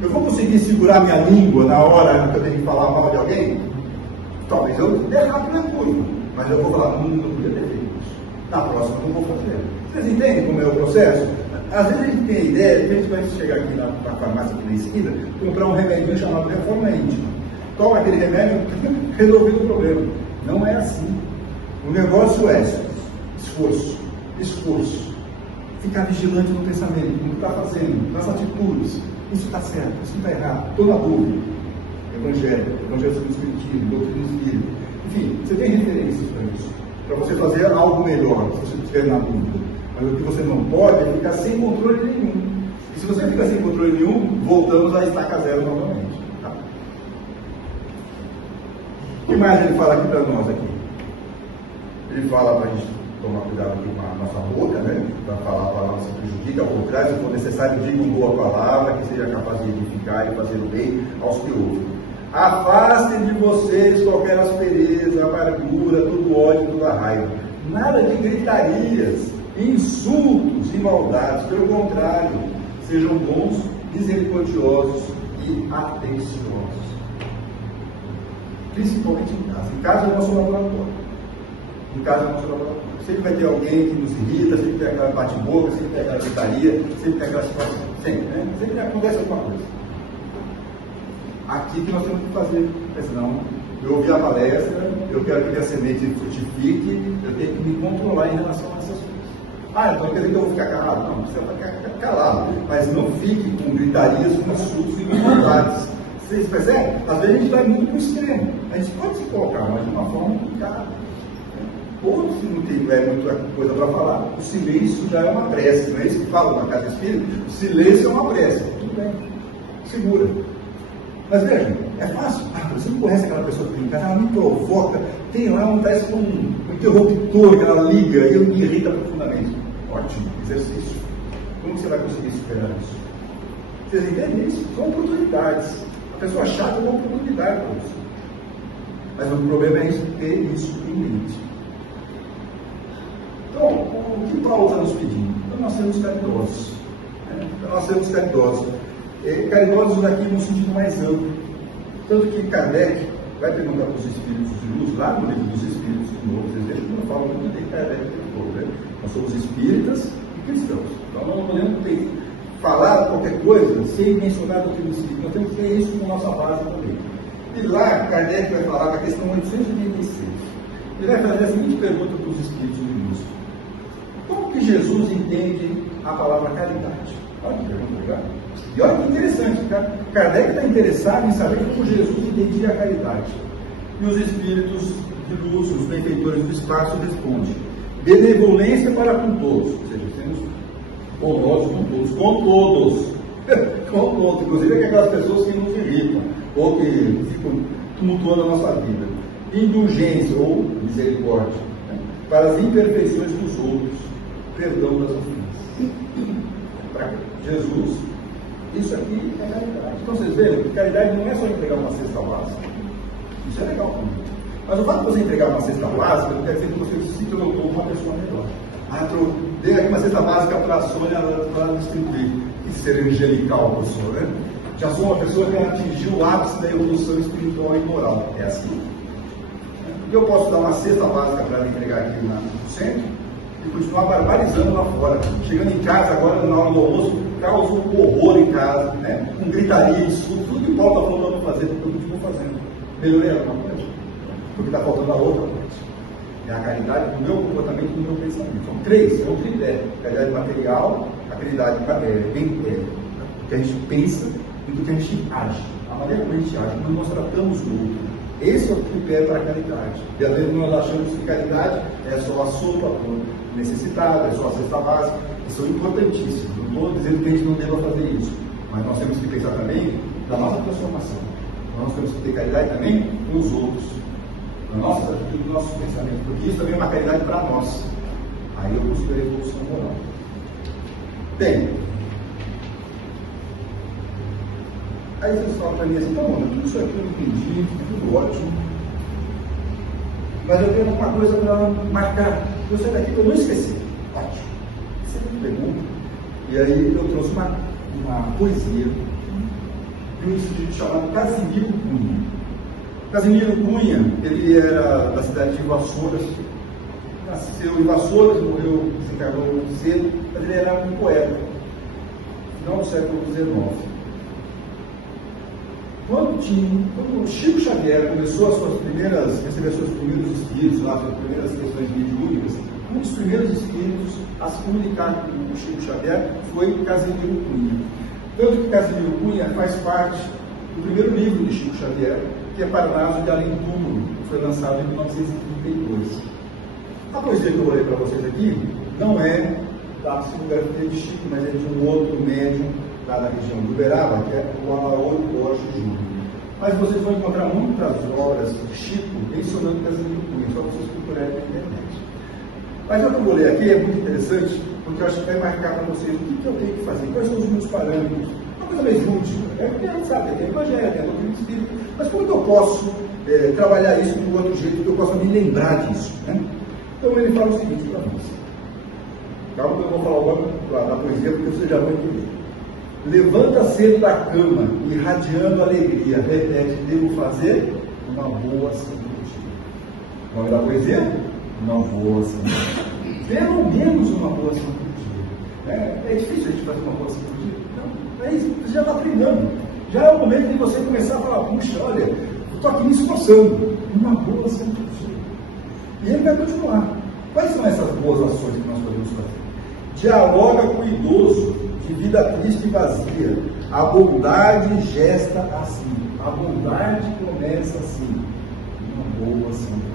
Eu vou conseguir segurar minha língua na hora que eu tenho que falar mal de alguém? Talvez eu derrape na curva, mas eu vou falar, não podia ter feito isso. Na próxima eu não vou fazer. Vocês entendem como é o processo? Às vezes a gente tem a ideia, a gente vai chegar aqui na farmácia aqui na esquina, comprar um remédio chamado reforma íntima. Toma aquele remédio, resolvido o problema. Não é assim. O negócio é esforço, esforço. Ficar vigilante no pensamento, no que está fazendo, nas atitudes. Isso está certo, isso está errado. Estou na dúvida. Evangelho segundo o Espiritismo, doutrina espírita. Enfim, você tem referências para isso. Para você fazer algo melhor, se você estiver na dúvida. Mas o que você não pode é ficar sem controle nenhum. E se você ficar sem controle nenhum, voltamos a estaca zero novamente. Tá? O que mais ele fala aqui para nós aqui? Ele fala para a gente tomar cuidado aqui com a nossa boca, né? Para falar a palavra se prejudica, ao contrário, se for necessário, diga uma boa palavra que seja capaz de edificar e fazer o bem aos que ouvem. Afastem de vocês qualquer aspereza, amargura, todo ódio, toda raiva. Nada de gritarias, insultos e maldades. Pelo contrário, sejam bons, misericordiosos e atenciosos. Principalmente em casa. Em casa é o nosso laboratório. Em casa é o nosso laboratório. Sempre vai ter alguém que nos irrita, sempre tem aquela bate-boca, sempre tem aquela gritaria, sempre tem aquela situação. Sempre, né? Sempre acontece alguma coisa. Aqui que nós temos que fazer, senão eu ouvi a palestra, eu quero que a semente frutifique, eu tenho que me controlar em relação a essas coisas. Então quer dizer que eu vou ficar calado? Não, você vai ficar calado, mas não fique com gritarias, com insultos e com maldades. Vocês percebem? Às vezes a gente vai muito para o extremo. A gente pode se colocar, mas de uma forma complicada. Ou se não tiver muita coisa para falar, o silêncio já é uma prece, não é isso que fala na casa espírita? O silêncio é uma prece. Tudo bem, segura. Mas veja, é fácil. Você não conhece aquela pessoa que tem em casa, ela me provoca, tem lá parece um interruptor que ela liga e me irrita profundamente. Ótimo, exercício. Como você vai conseguir superar isso? Vocês entendem isso? São oportunidades. A pessoa chata é uma oportunidade para você. Mas o problema é isso, ter isso em mente. Então, o que Paulo está nos pedindo? Então, nós sermos caridosos. Então, nós sermos caridosos. Caridosos aqui no sentido mais amplo. Tanto que Kardec vai perguntar para os espíritos de luz, lá no livro dos espíritos de novo, vocês vejam que eu falo muito de Kardec o tempo todo, né? Nós somos espíritas e cristãos. Então nós não podemos falar qualquer coisa sem mencionar a doutrina espírita. Nós temos que ter isso como nossa base também. E lá, Kardec vai falar da questão 886. Ele vai fazer a seguinte pergunta para os espíritos de luz: como que Jesus entende a palavra caridade? Olha que pergunta legal. E olha que interessante, Kardec está interessado em saber como Jesus entendia a caridade. E os espíritos de luz, os benfeitores do espaço, respondem: benevolência para com todos, ou seja, sermos bondosos com todos, com todos, inclusive aquelas pessoas que nos irritam, ou que ficam tumultuando a nossa vida. Indulgência ou misericórdia, né? Para as imperfeições dos outros, perdão das ofensas. Para Jesus, isso aqui é caridade. Então vocês veem que caridade não é só entregar uma cesta básica. Isso é legal também. Mas o fato de você entregar uma cesta básica não quer dizer que você se tornou uma pessoa melhor. Eu dei aqui uma cesta básica para a Sônia para distribuir. Que ser angelical, professor, né? Já sou uma pessoa que atingiu o ápice da evolução espiritual e moral. É assim. E eu posso dar uma cesta básica para ela entregar aqui no centro e continuar barbarizando lá fora. Chegando em casa agora, na hora do almoço, causa um horror em casa, né? Com gritaria, insulto, tudo que o Paulo está faltando fazer, porque eu continuo fazendo. Melhorei alguma coisa? Porque está faltando a outra parte. É a caridade do meu comportamento e do meu pensamento. São três, é um tripé. Caridade material, a caridade do que a gente pensa e do que a gente age. A maneira como a gente age, como nós tratamos o outro. Esse é o tripé para a caridade. E às vezes nós achamos que caridade é só a sopa por necessitada, é só a cesta básica. Isso são importantíssimos. Não estou dizendo que a gente não deva fazer isso. Mas nós temos que pensar também da nossa transformação. Nós temos que ter caridade também com os outros. Na nossa atitude, no nosso pensamento. Porque isso também é uma caridade para nós. Aí eu busco a evolução moral. Bem, Aí vocês falam para mim assim, tá bom, tudo isso aqui eu entendi, tudo ótimo, mas eu tenho uma coisa para marcar, eu saio daqui para eu não esquecer. Ótimo. Você me pergunta, e aí eu trouxe uma poesia de um sujeito chamado Casimiro Cunha. Casimiro Cunha, ele era da cidade de Vassouras, nasceu em Vassouras, morreu, se encarnou cedo, mas ele era um poeta, final do século XIX. Quando Chico Xavier começou a receber seus primeiros espíritos, lá, suas primeiras questões mediúnicas, um dos primeiros espíritos a se comunicar com o Chico Xavier foi Casimiro Cunha. Tanto que Casimiro Cunha faz parte do primeiro livro de Chico Xavier, que é Parnaso de Além Túmulo, que foi lançado em 1932. A poesia que eu vou ler para vocês aqui não é da psicografia de Chico, mas é de um outro médium lá na região do Uberaba, que é o Alaor Borges Júnior. Mas vocês vão encontrar muitas obras de Chico mencionando Casimiro Cunha, só vocês procurarem na internet. Mas o que eu vou ler aqui é muito interessante, porque eu acho que vai marcar para vocês o que eu tenho que fazer, quais são os meus parâmetros. Uma coisa meio útil, porque a gente sabe, tem evangelho, tem a doutrina do Espírito, mas como que eu posso trabalhar isso de um outro jeito, que eu possa me lembrar disso, né? Então ele fala o seguinte para nós. Calma que eu vou falar agora da poesia, porque vocês já vão entender. Levanta cedo da cama, irradiando alegria, repete, devo fazer uma boa ação do dia. O nome da poesia? Uma boa ação do dia. Pelo menos uma boa ação do dia. É difícil a gente fazer uma boa ação do dia? Não, é isso, você já está treinando. Já é o momento de você começar a falar, puxa, olha, eu estou aqui me esforçando. Uma boa ação do dia. E ele vai continuar. Quais são essas boas ações que nós podemos fazer? Dialoga com o idoso, de vida triste e vazia. A bondade gesta assim. A bondade começa assim. Uma boa ação do dia.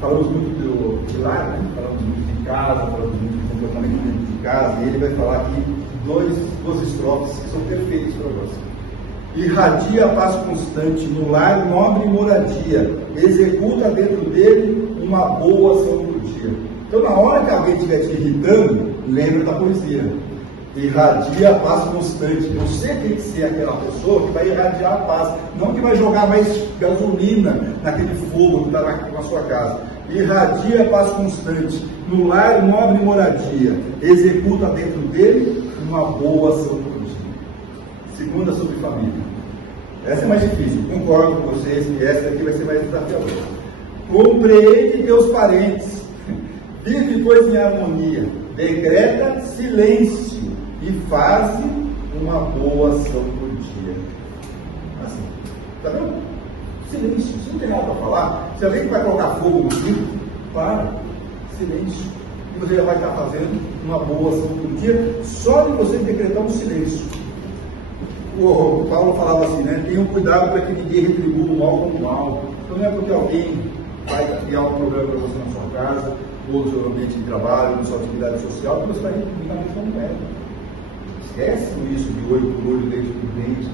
Falamos muito de lar, né? Falamos muito de casa, falamos muito de comportamento dentro de casa, e ele vai falar aqui duas estrofes que são perfeitas para nós. Irradia a paz constante, no lar nobre moradia, executa dentro dele uma boa ação do dia. Então, na hora que alguém estiver te irritando, lembra da poesia. Irradia a paz constante. Você tem que ser aquela pessoa que vai irradiar a paz, não que vai jogar mais gasolina naquele fogo que está na sua casa. Irradia a paz constante, no lar nobre moradia, executa dentro dele uma boa ação do dia. Segunda, sobre família. Essa é mais difícil, concordo com vocês que essa aqui vai ser mais desafiadora. Compreende teus parentes, vive, pois, em harmonia, decreta silêncio e faze uma boa ação por dia. Assim, tá vendo? Silêncio, você não tem nada para falar. Se alguém vai colocar fogo no filho, para, silêncio. E você já vai estar fazendo uma boa ação por dia, só de você decretar um silêncio. O Paulo falava assim, né? Tenham cuidado para que ninguém retribua o mal com o mal. Então não é porque alguém vai criar um problema para você na sua casa, ou no seu ambiente de trabalho, na sua atividade social, que você vai retribuir a mesma moeda. Esquece isso de olho por olho, dente por dente.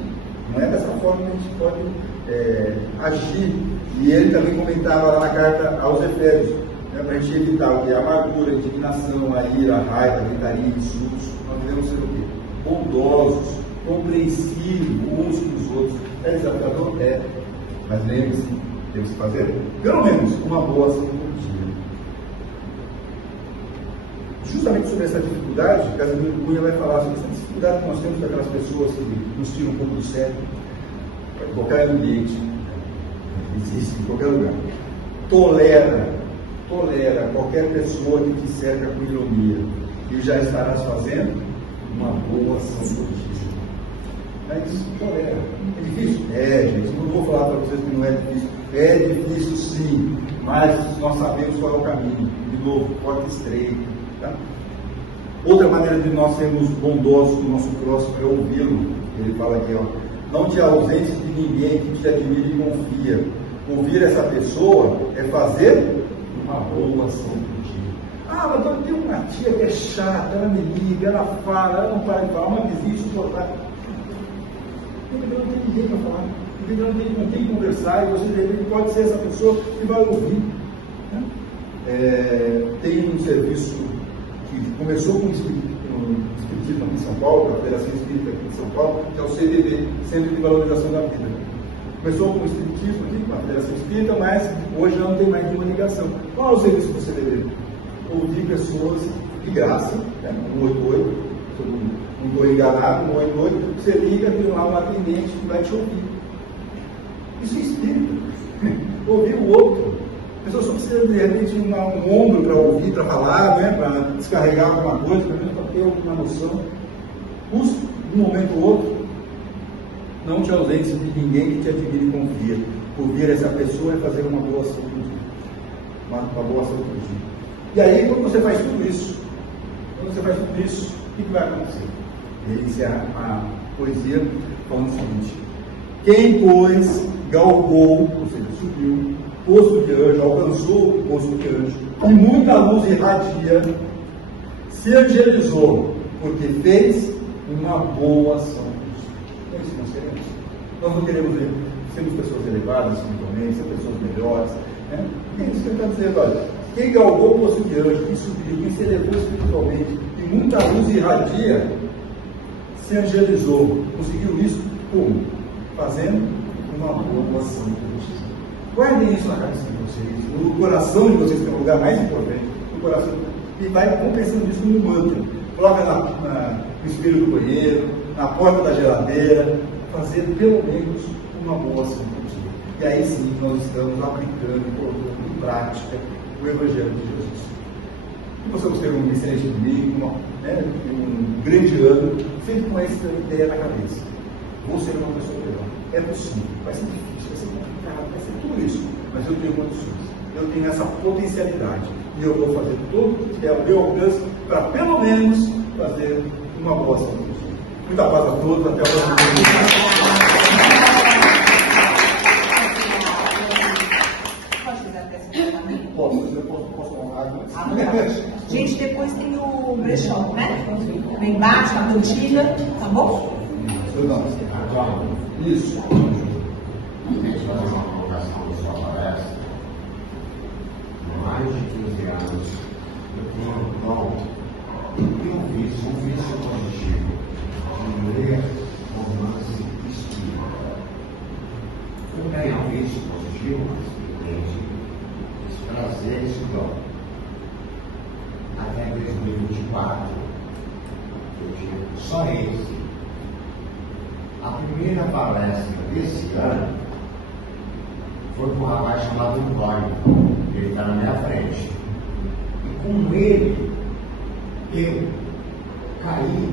Não é dessa forma que a gente pode agir. E ele também comentava lá na carta aos Efésios, né, para a gente evitar o que? A amargura, a indignação, a ira, a raiva, a gritaria, insultos. Nós devemos ser o quê? Bondosos, compreensíveis uns com os outros. É desafiador? É. Mas lembre-se, temos que fazer pelo menos uma boa ação por dia. Justamente sobre essa dificuldade, Casimiro Cunha vai falar sobre essa dificuldade que nós temos com aquelas pessoas que nos tiram um pouco do sério, em qualquer ambiente, existe em qualquer lugar. Tolera qualquer pessoa que te cerca com ironia, e já estarás fazendo uma boa ação por dia. Mas tolera. É difícil? É, gente. Não vou falar para vocês que não é difícil. É difícil sim, mas nós sabemos qual é o caminho. De novo, porta estreita. Tá? Outra maneira de nós sermos bondosos com o nosso próximo é ouvi-lo. Ele fala aqui, ó, não te ausente de ninguém que te admire e confia. Ouvir essa pessoa é fazer uma boa ação por dia. Ah, mas eu tenho uma tia que é chata, ela me liga, ela fala, ela não para de falar, uma vizinha insuportável. Não tem ninguém para falar, não tem com quem conversar, e você de repente pode ser essa pessoa que vai ouvir. Né? Tem um serviço que começou com o Espírito Espiritismo aqui em São Paulo, da Federação Espírita aqui em São Paulo, que é o CVV, Centro de Valorização da Vida. Começou com o Espiritismo aqui, com a Federação Espírita, mas hoje não tem mais nenhuma ligação. Qual é o serviço do CVV? Ouvir pessoas de graça, né? 188, não estou enganado, 188, você liga, tem lá um atendente que vai te ouvir. Isso é espírita. Ouvir o outro. A pessoa só precisa, de repente, um ombro para ouvir, para falar, né? Para descarregar alguma coisa, para ter alguma noção. Busque, de um momento ou outro, não te ausente de ninguém que te admire e confia. Ouvir essa pessoa é fazer uma boa ação por dia. Uma boa ação por dia. E aí, quando você faz tudo isso, o que vai acontecer? Ele encerra a poesia falando o seguinte: quem, pois, galgou, ou seja, subiu, posto de anjo, alcançou o posto de anjo, e muita luz irradia, se angelizou, porque fez uma boa ação. É isso que nós queremos. Nós não queremos ver, sermos pessoas elevadas espiritualmente, ser pessoas melhores. Né? É isso que ele está dizendo, olha. Quem galgou o posto de anjo, quem subiu, quem se elevou espiritualmente, e muita luz irradia, se angelizou. Conseguiu isso como? Fazendo uma boa ação de justiça. Guardem isso na cabeça de vocês, no coração de vocês, que é o lugar mais importante, no coração. E vai pensando nisso no mantra. Coloca no espelho do banheiro, na porta da geladeira, fazer pelo menos uma boa ação por dia. E aí sim nós estamos aplicando, colocando em prática o Evangelho de Jesus. E possamos ter um excelente domingo, um grande ano, sempre com essa ideia na cabeça. Vou ser uma pessoa melhor. É possível, vai ser difícil, vai ser complicado, vai ser tudo isso, mas eu tenho condições, eu tenho essa potencialidade e eu vou fazer tudo que é ao meu alcance para pelo menos fazer uma boa ação. Muita paz a todos, até o próximo vídeo. Posso tomar água? Gente, depois tem o brechó, né? Lá embaixo, a cantina, tá bom? Isso. Fazer uma colocação da sua palestra. Há mais de 15 anos, eu tenho um vício positivo de ler romance espírita. Eu tenho um vício positivo, mas entende esse prazer estudando. Até 2024, eu tinha só esse. A primeira palestra desse ano foi com um rapaz chamado Antônio, ele está na minha frente. E com ele, eu caí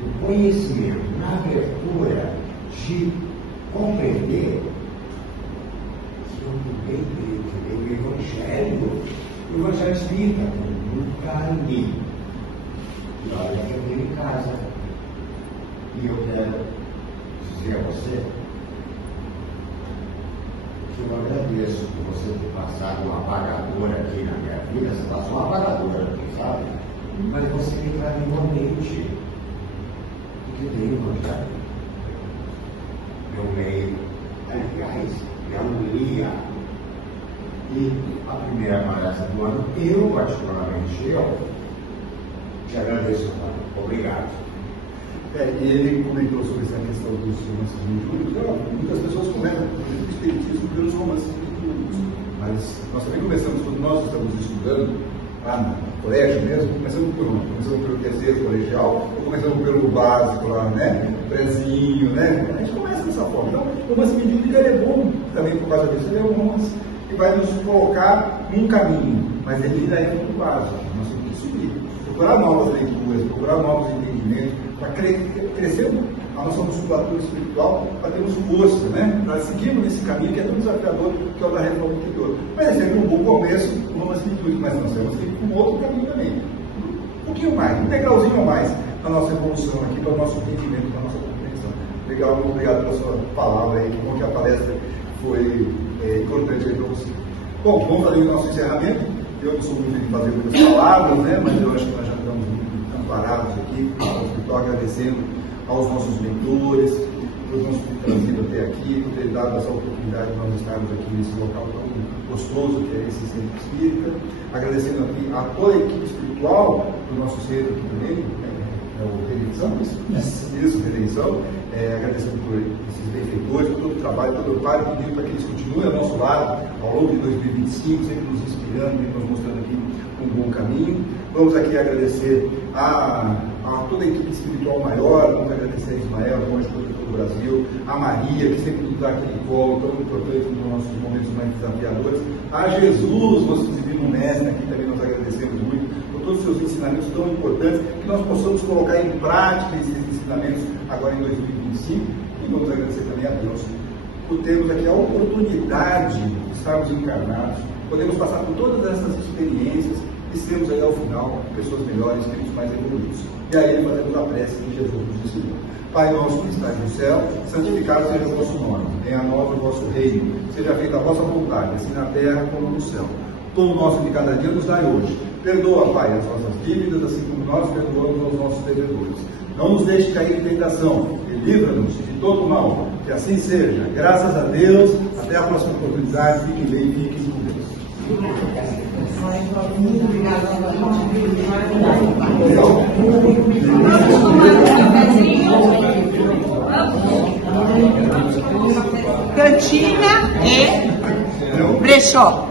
no conhecimento, na abertura de compreender que eu também creio o Evangelho Espírita, com muito carinho. E olha que eu tenho em casa. E eu quero dizer a você que eu agradeço por você ter passado uma apagadora aqui na minha vida. Você passou uma apagadora aqui, sabe? Mas você me traz uma mente que tem o Evangelho. Eu leio, aliás, eu lia. E a primeira palestra do ano, eu particularmente, te agradeço, Antônio. Obrigado. E ele comentou sobre essa questão dos romances mediúnicos. Muitas pessoas começam o espiritismo pelos romances mediúnicos, mas nós também começamos, quando nós estamos estudando lá no colégio mesmo, começamos por onde? Começamos pelo terceiro colegial, ou começamos pelo básico lá, né? O prezinho, né? A gente começa dessa forma. Então, o romance mediúnico é bom também por causa disso. Ele é um romance que vai nos colocar num caminho, mas ele ainda é muito básico. Nós temos que subir, procurar novas leituras, procurar novos entendimentos, para crescer a nossa musculatura espiritual, para termos força, né? Para seguirmos nesse caminho que é tão desafiador, que é o da reforma interior. Mas é sempre um bom começo, um romance mediúnico, mas nós temos que ir para um outro caminho também. Um pouquinho mais, um degrauzinho a mais na nossa evolução aqui, para o nosso entendimento, para a nossa compreensão. Legal, muito obrigado pela sua palavra aí, que bom que a palestra foi importante aí para você. Bom, vamos fazer o nosso encerramento. Eu não sou muito de fazer muitas palavras, né? Mas eu acho que nós já estamos muito amparados aqui, estou agradecendo aos nossos mentores, por nos ter trazido até aqui, por ter dado essa oportunidade de nós estarmos aqui nesse local tão gostoso que é esse centro espírita, agradecendo aqui a toda a equipe espiritual do nosso centro aqui também, redenção, isso, redenção, agradecendo por esses benfeitores, por todo o trabalho, todo o Pai, pedindo para que eles continuem ao nosso lado ao longo de 2025, sempre nos inspirando e nos mostrando aqui um bom caminho. Vamos aqui agradecer a toda a equipe espiritual maior, vamos agradecer a Ismael, a Monte de todo o Brasil, a Maria, que sempre nos dá aquele colo tão importante nos nossos momentos mais desafiadores, a Jesus, nosso divino mestre, aqui também nós agradecemos muito por todos os seus ensinamentos tão importantes, que nós possamos colocar em prática esses ensinamentos agora em 2025, e vamos agradecer também a Deus por termos aqui a oportunidade de estarmos encarnados, podemos passar por todas essas experiências e sermos aí ao final pessoas melhores, espíritos mais evoluídos. E aí fazemos a prece que Jesus nos ensinou. Pai nosso que estás no céu, santificado seja o vosso nome, venha a nós o vosso reino, seja feita a vossa vontade, assim na terra como no céu. O pão nosso de cada dia nos dai hoje. Perdoa, Pai, as nossas dívidas, assim como nós perdoamos aos nossos devedores. Não nos deixe cair em tentação e livra-nos de todo o mal. Que assim seja. Graças a Deus. Até a próxima oportunidade. Fiquem bem e fiquem com Deus. Muito obrigada. Cantina e brechó.